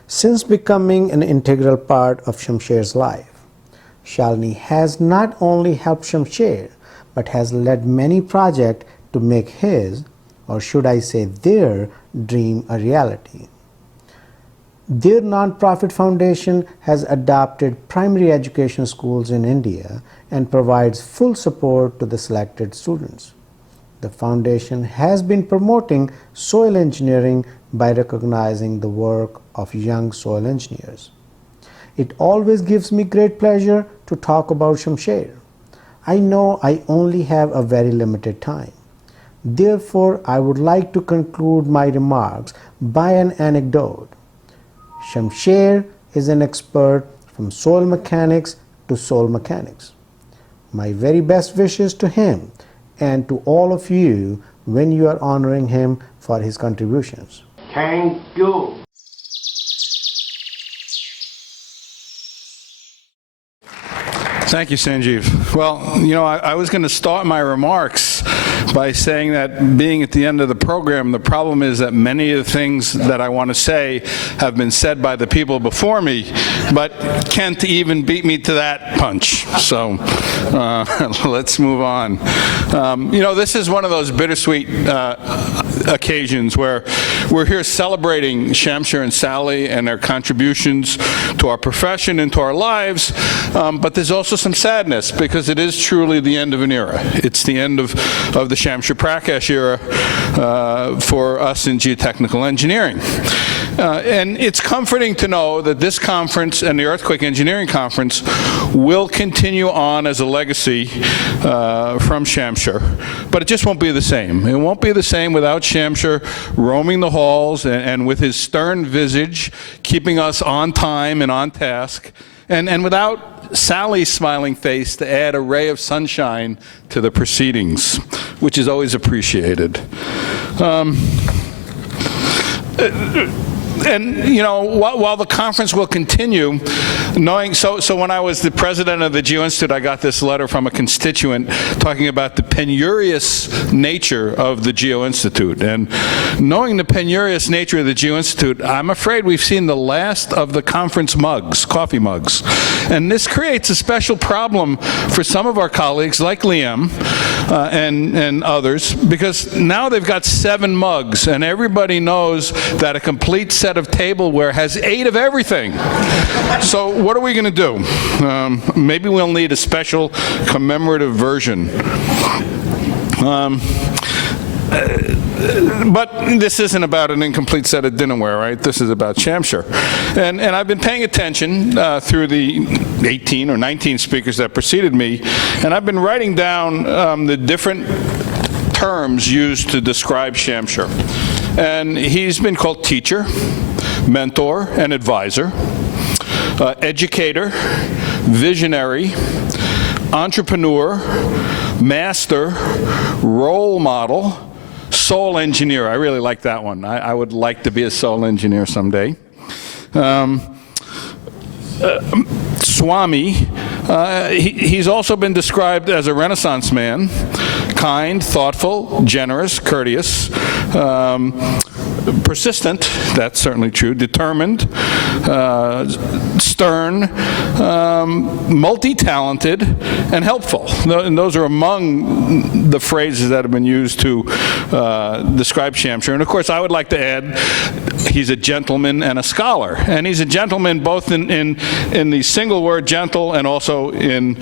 Since becoming an integral part of Shamsher's life, Shalini has not only helped Shamsher, but has led many projects to make his, or should I say their, dream a reality. Their non-profit foundation has adopted primary education schools in India and provides full support to the selected students. The foundation has been promoting soil engineering by recognizing the work of young soil engineers. It always gives me great pleasure to talk about Shamsher. I know I only have a very limited time. Therefore, I would like to conclude my remarks by an anecdote. Shamsher is an expert from soil mechanics to soul mechanics. My very best wishes to him and to all of you when you are honoring him for his contributions. Thank you. Thank you, Sanjeev. Well, you know, I was going to start my remarks by saying that being at the end of the program, the problem is that many of the things that I want to say have been said by the people before me, but can't even beat me to that punch. So let's move on. You know, this is one of those bittersweet occasions where we're here celebrating Shamsher and Sally and their contributions to our profession and to our lives, but there's also some sadness because it is truly the end of an era. It's the end of the Shamsher Prakash era for us in geotechnical engineering. And it's comforting to know that this conference and the Earthquake Engineering Conference will continue on as a legacy from Shamsher, but it just won't be the same. It won't be the same without Shamsher roaming the halls and with his stern visage keeping us on time and on task, and without Sally's smiling face to add a ray of sunshine to the proceedings, which is always appreciated. And, you know, while the conference will continue, knowing, so when I was the president of the Geo Institute, I got this letter from a constituent talking about the penurious nature of the Geo Institute. And knowing the penurious nature of the Geo Institute, I'm afraid we've seen the last of the conference mugs, coffee mugs. And this creates a special problem for some of our colleagues, like Liam and others, because now they've got 7 mugs, and everybody knows that a complete set of tableware has 8 of everything. So what are we going to do? Maybe we'll need a special commemorative version. But this isn't about an incomplete set of dinnerware, right? This is about Shamsher. And I've been paying attention through the 18 or 19 speakers that preceded me, and I've been writing down the different terms used to describe Shamsher. And he's been called teacher, mentor, and advisor, educator, visionary, entrepreneur, master, role model, soul engineer. I really like that one. I would like to be a soul engineer someday. Swami, he's also been described as a Renaissance man, kind, thoughtful, generous, courteous, persistent, that's certainly true, determined, stern, multi-talented, and helpful. And those are among the phrases that have been used to describe Shamsher. And of course, I would like to add, he's a gentleman and a scholar. And he's a gentleman both in the single word gentle and also in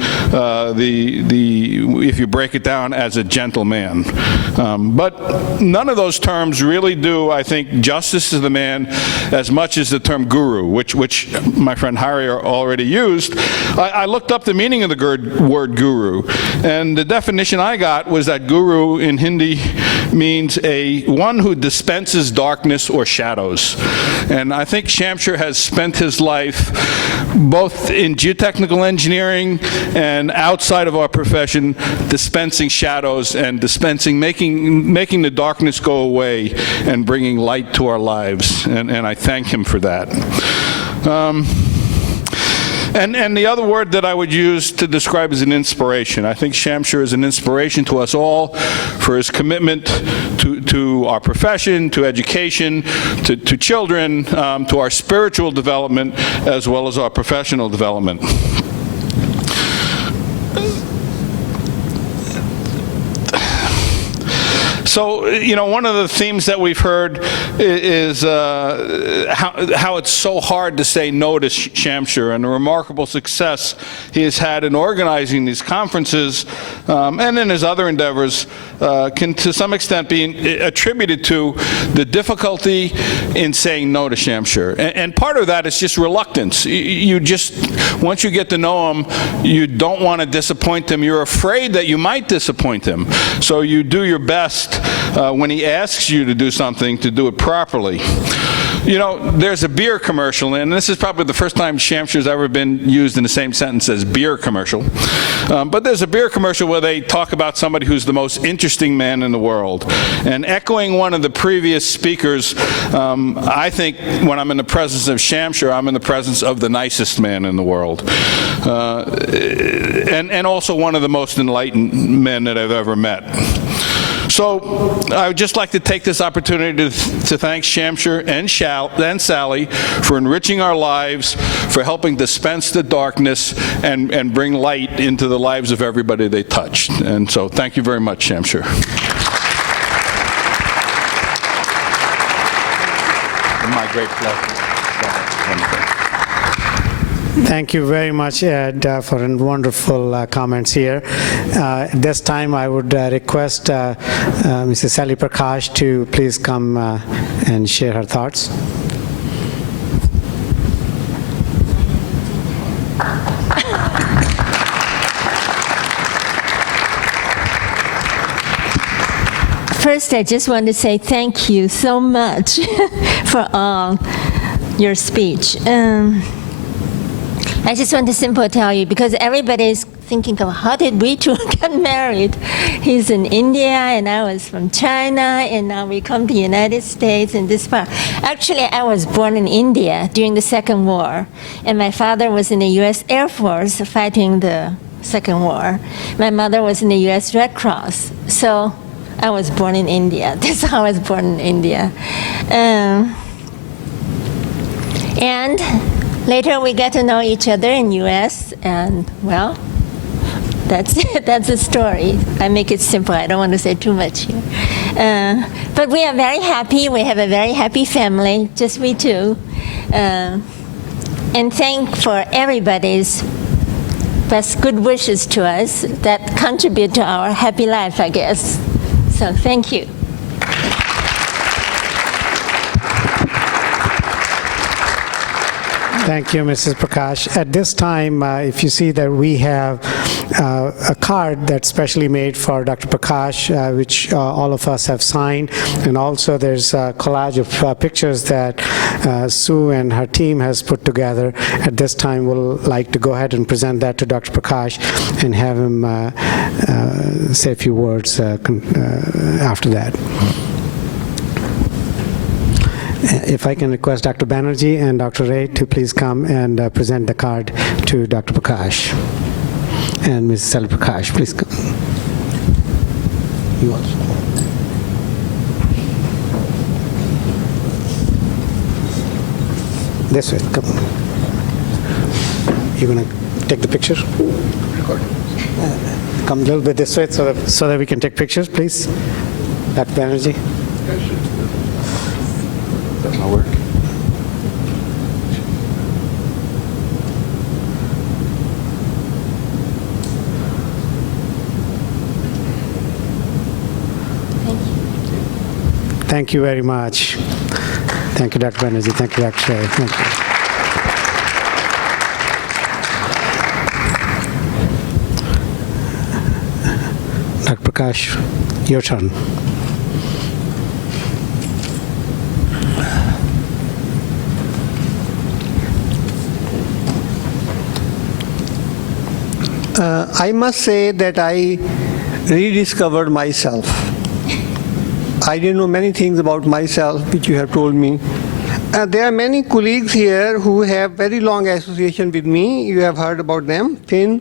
if you break it down, as a gentleman. But none of those terms really do, I think, justice to the man as much as the term guru, which my friend Hari already used. I looked up the meaning of the word guru, and the definition I got was that guru in Hindi means one who dispenses darkness or shadows. And I think Shamsher has spent his life both in geotechnical engineering and outside of our profession dispensing shadows and making the darkness go away and bringing light to our lives. And I thank him for that. And the other word that I would use to describe is an inspiration. I think Shamsher is an inspiration to us all for his commitment to our profession, to education, to children, to our spiritual development, as well as our professional development. So, one of the themes that we've heard is how it's so hard to say no to Shamsher, and the remarkable success he has had in organizing these conferences and in his other endeavors can to some extent be attributed to the difficulty in saying no to Shamsher. And part of that is just reluctance. Once you get to know him, you don't want to disappoint him. You're afraid that you might disappoint him. So you do your best when he asks you to do something, to do it properly. There's a beer commercial, and this is probably the first time Shamsher's ever been used in the same sentence as beer commercial. But there's a beer commercial where they talk about somebody who's the most interesting man in the world. And echoing one of the previous speakers, I think when I'm in the presence of Shamsher, I'm in the presence of the nicest man in the world. And also one of the most enlightened men that I've ever met. So I would just like to take this opportunity to thank Shamsher and Sally for enriching our lives, for helping dispense the darkness and bring light into the lives of everybody they touched. And so thank you very much, Shamsher. My great pleasure. Thank you very much, Ed, for wonderful comments here. At this time, I would request Mrs. Sally Prakash to please come and share her thoughts. First, I just want to say thank you so much for all your speech. I just want to simply tell you, because everybody's thinking of how did we two get married? He's in India, and I was from China, and now we come to the United States in this part. Actually, I was born in India during the Second War, and my father was in the U.S. Air Force fighting the Second War. My mother was in the U.S. Red Cross. So I was born in India. That's how I was born in India. And later we got to know each other in U.S. and, well, that's it. That's the story. I make it simple. I don't want to say too much here. But we are very happy. We have a very happy family, just we two. And thank for everybody's best good wishes to us that contribute to our happy life, I guess. So thank you. Thank you, Mrs. Prakash. At this time, if you see that we have a card that's specially made for Dr. Prakash, which all of us have signed, and also there's a collage of pictures that Sue and her team has put together. At this time, we'll like to go ahead and present that to Dr. Prakash and have him say a few words after that. If I can request Dr. Banerjee and Dr. Ray to please come and present the card to Dr. Prakash. And Mrs. Sally Prakash, please come. You also. This way, come on. You're going to take the picture? Record. Come a little bit this way so that we can take pictures, please. Dr. Banerjee. That's my work. Thank you very much. Thank you, Dr. Banerjee. Thank you, Dr. Shay. Thank you. Dr. Prakash, your turn. I must say that I rediscovered myself. I didn't know many things about myself, which you have told me. There are many colleagues here who have very long association with me. You have heard about them. Finn,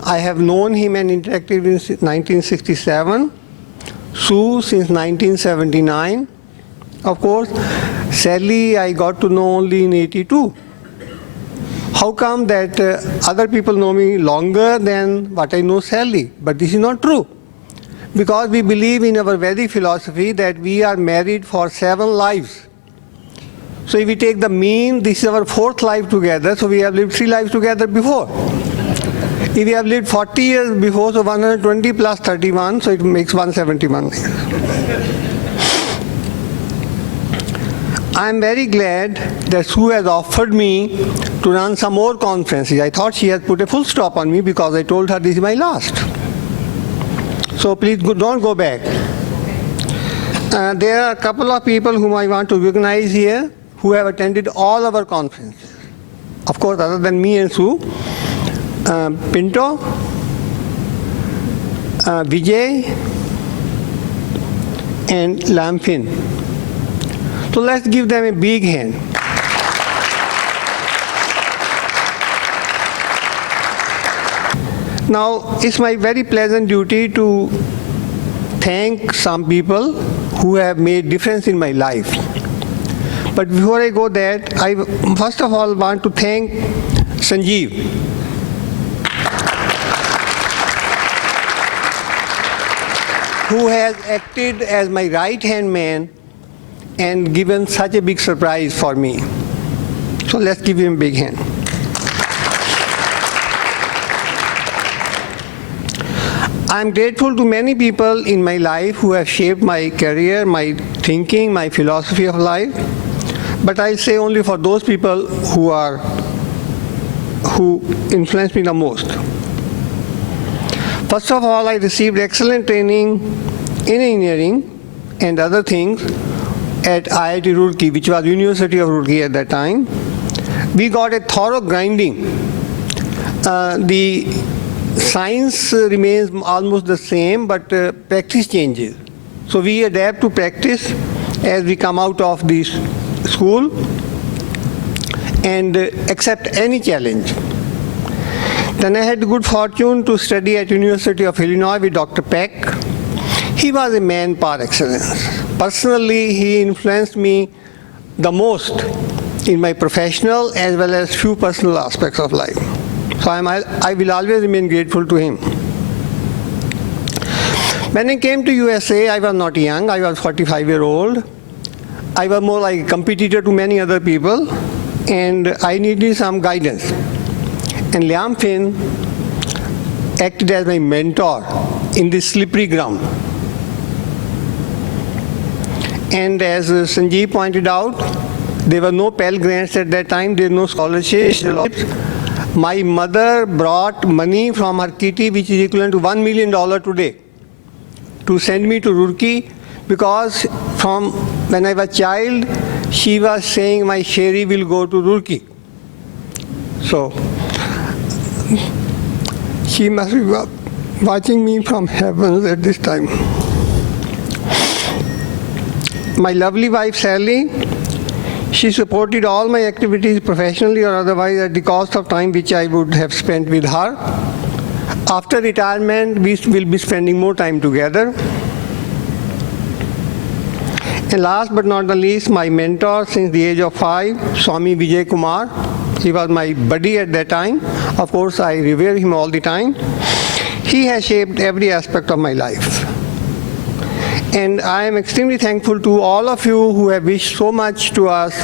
I have known him and interacted with him since 1967. Sue since 1979. Of course, Sally I got to know only in 82. How come that other people know me longer than what I know Sally? But this is not true. Because we believe in our Vedic philosophy that we are married for 7 lives. So if we take the mean, this is our 4th life together, so we have lived 3 lives together before. If we have lived 40 years before, so 120 plus 31, so it makes 171 years. I am very glad that Sue has offered me to run some more conferences. I thought she had put a full stop on me because I told her this is my last. So please don't go back. There are a couple of people whom I want to recognize here who have attended all our conferences. Of course, other than me and Sue, Pinto, Vijay, and Lampin. So let's give them a big hand. Now, it's my very pleasant duty to thank some people who have made difference in my life. But before I go that, I first of all want to thank Sanjeev. Who has acted as my right-hand man and given such a big surprise for me. So let's give him a big hand. I'm grateful to many people in my life who have shaped my career, my thinking, my philosophy of life. But I'll say only for those people who influenced me the most. First of all, I received excellent training in engineering and other things at IIT Roorkee, which was University of Roorkee at that time. We got a thorough grinding. The science remains almost the same, but practice changes. So we adapt to practice as we come out of this school and accept any challenge. Then I had the good fortune to study at University of Illinois with Dr. Peck. He was a man par excellence. Personally, he influenced me the most in my professional as well as few personal aspects of life. So I will always remain grateful to him. When I came to USA, I was not young. I was 45-year-old. I was more like a competitor to many other people, and I needed some guidance. And Liam Finn acted as my mentor in this slippery ground. And as Sanjeev pointed out, there were no Pell Grants at that time. There were no scholarships. My mother brought money from her kitty, which is equivalent to $1 million today, to send me to Roorkee, because from when I was a child, she was saying my Sherry will go to Roorkee. So she must be watching me from heavens at this time. My lovely wife, Sally, she supported all my activities professionally or otherwise at the cost of time which I would have spent with her. After retirement, we will be spending more time together. And last but not the least, my mentor since the age of 5, Swami Vijay Kumar. He was my buddy at that time. Of course, I revere him all the time. He has shaped every aspect of my life. And I am extremely thankful to all of you who have wished so much to us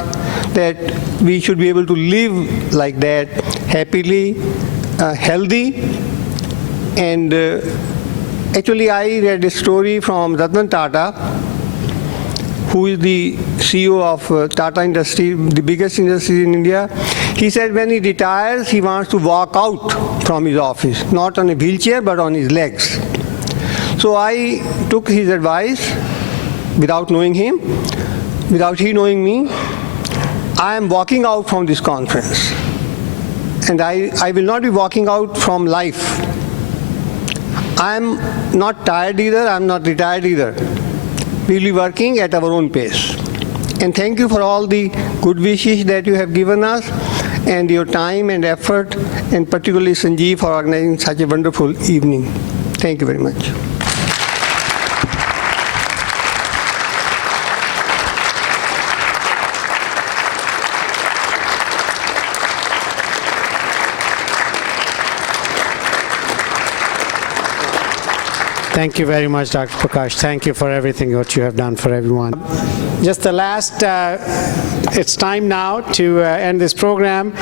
that we should be able to live like that, happily, healthy. And actually, I read a story from Ratan Tata, who is the CEO of Tata Industry, the biggest industry in India. He said when he retires, he wants to walk out from his office, not on a wheelchair, but on his legs. So I took his advice without knowing him, without he knowing me. I am walking out from this conference. And I will not be walking out from life. I am not tired either, I am not retired either. We will be working at our own pace. And thank you for all the good wishes that you have given us and your time and effort, and particularly Sanjeev for organizing such a wonderful evening. Thank you very much. Thank you very much, Dr. Prakash. Thank you for everything what you have done for everyone. Just the last, it's time now to end this program.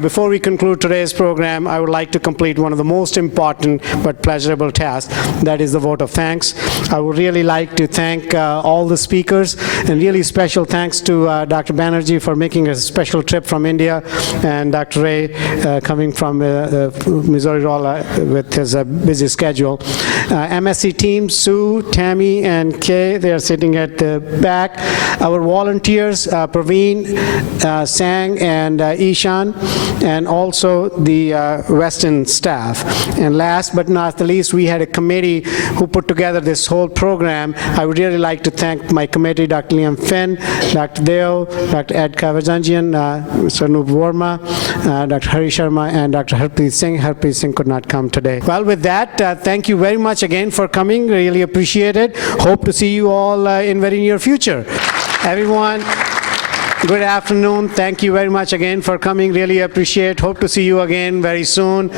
Before we conclude today's program, I would like to complete one of the most important but pleasurable tasks, that is the vote of thanks. I would really like to thank all the speakers, and really special thanks to Dr. Banerjee for making a special trip from India, and Dr. Ray coming from Missouri with his busy schedule. MSc team, Sue, Tammy, and Kay, they are sitting at the back. Our volunteers, Praveen, Sang, and Ishan, and also the Western staff. And last but not the least, we had a committee who put together this whole program. I would really like to thank my committee, Dr. Liam Finn, Dr. Deo, Dr. Ed Kavajanjian, Mr. Anup Verma, Dr. Hari Sharma, and Dr. Harpreet Singh. Harpreet Singh could not come today. Well, with that, thank you very much again for coming. Really appreciate it. Hope to see you all in very near future. Everyone, good afternoon. Thank you very much again for coming. Really appreciate. Hope to see you again very soon.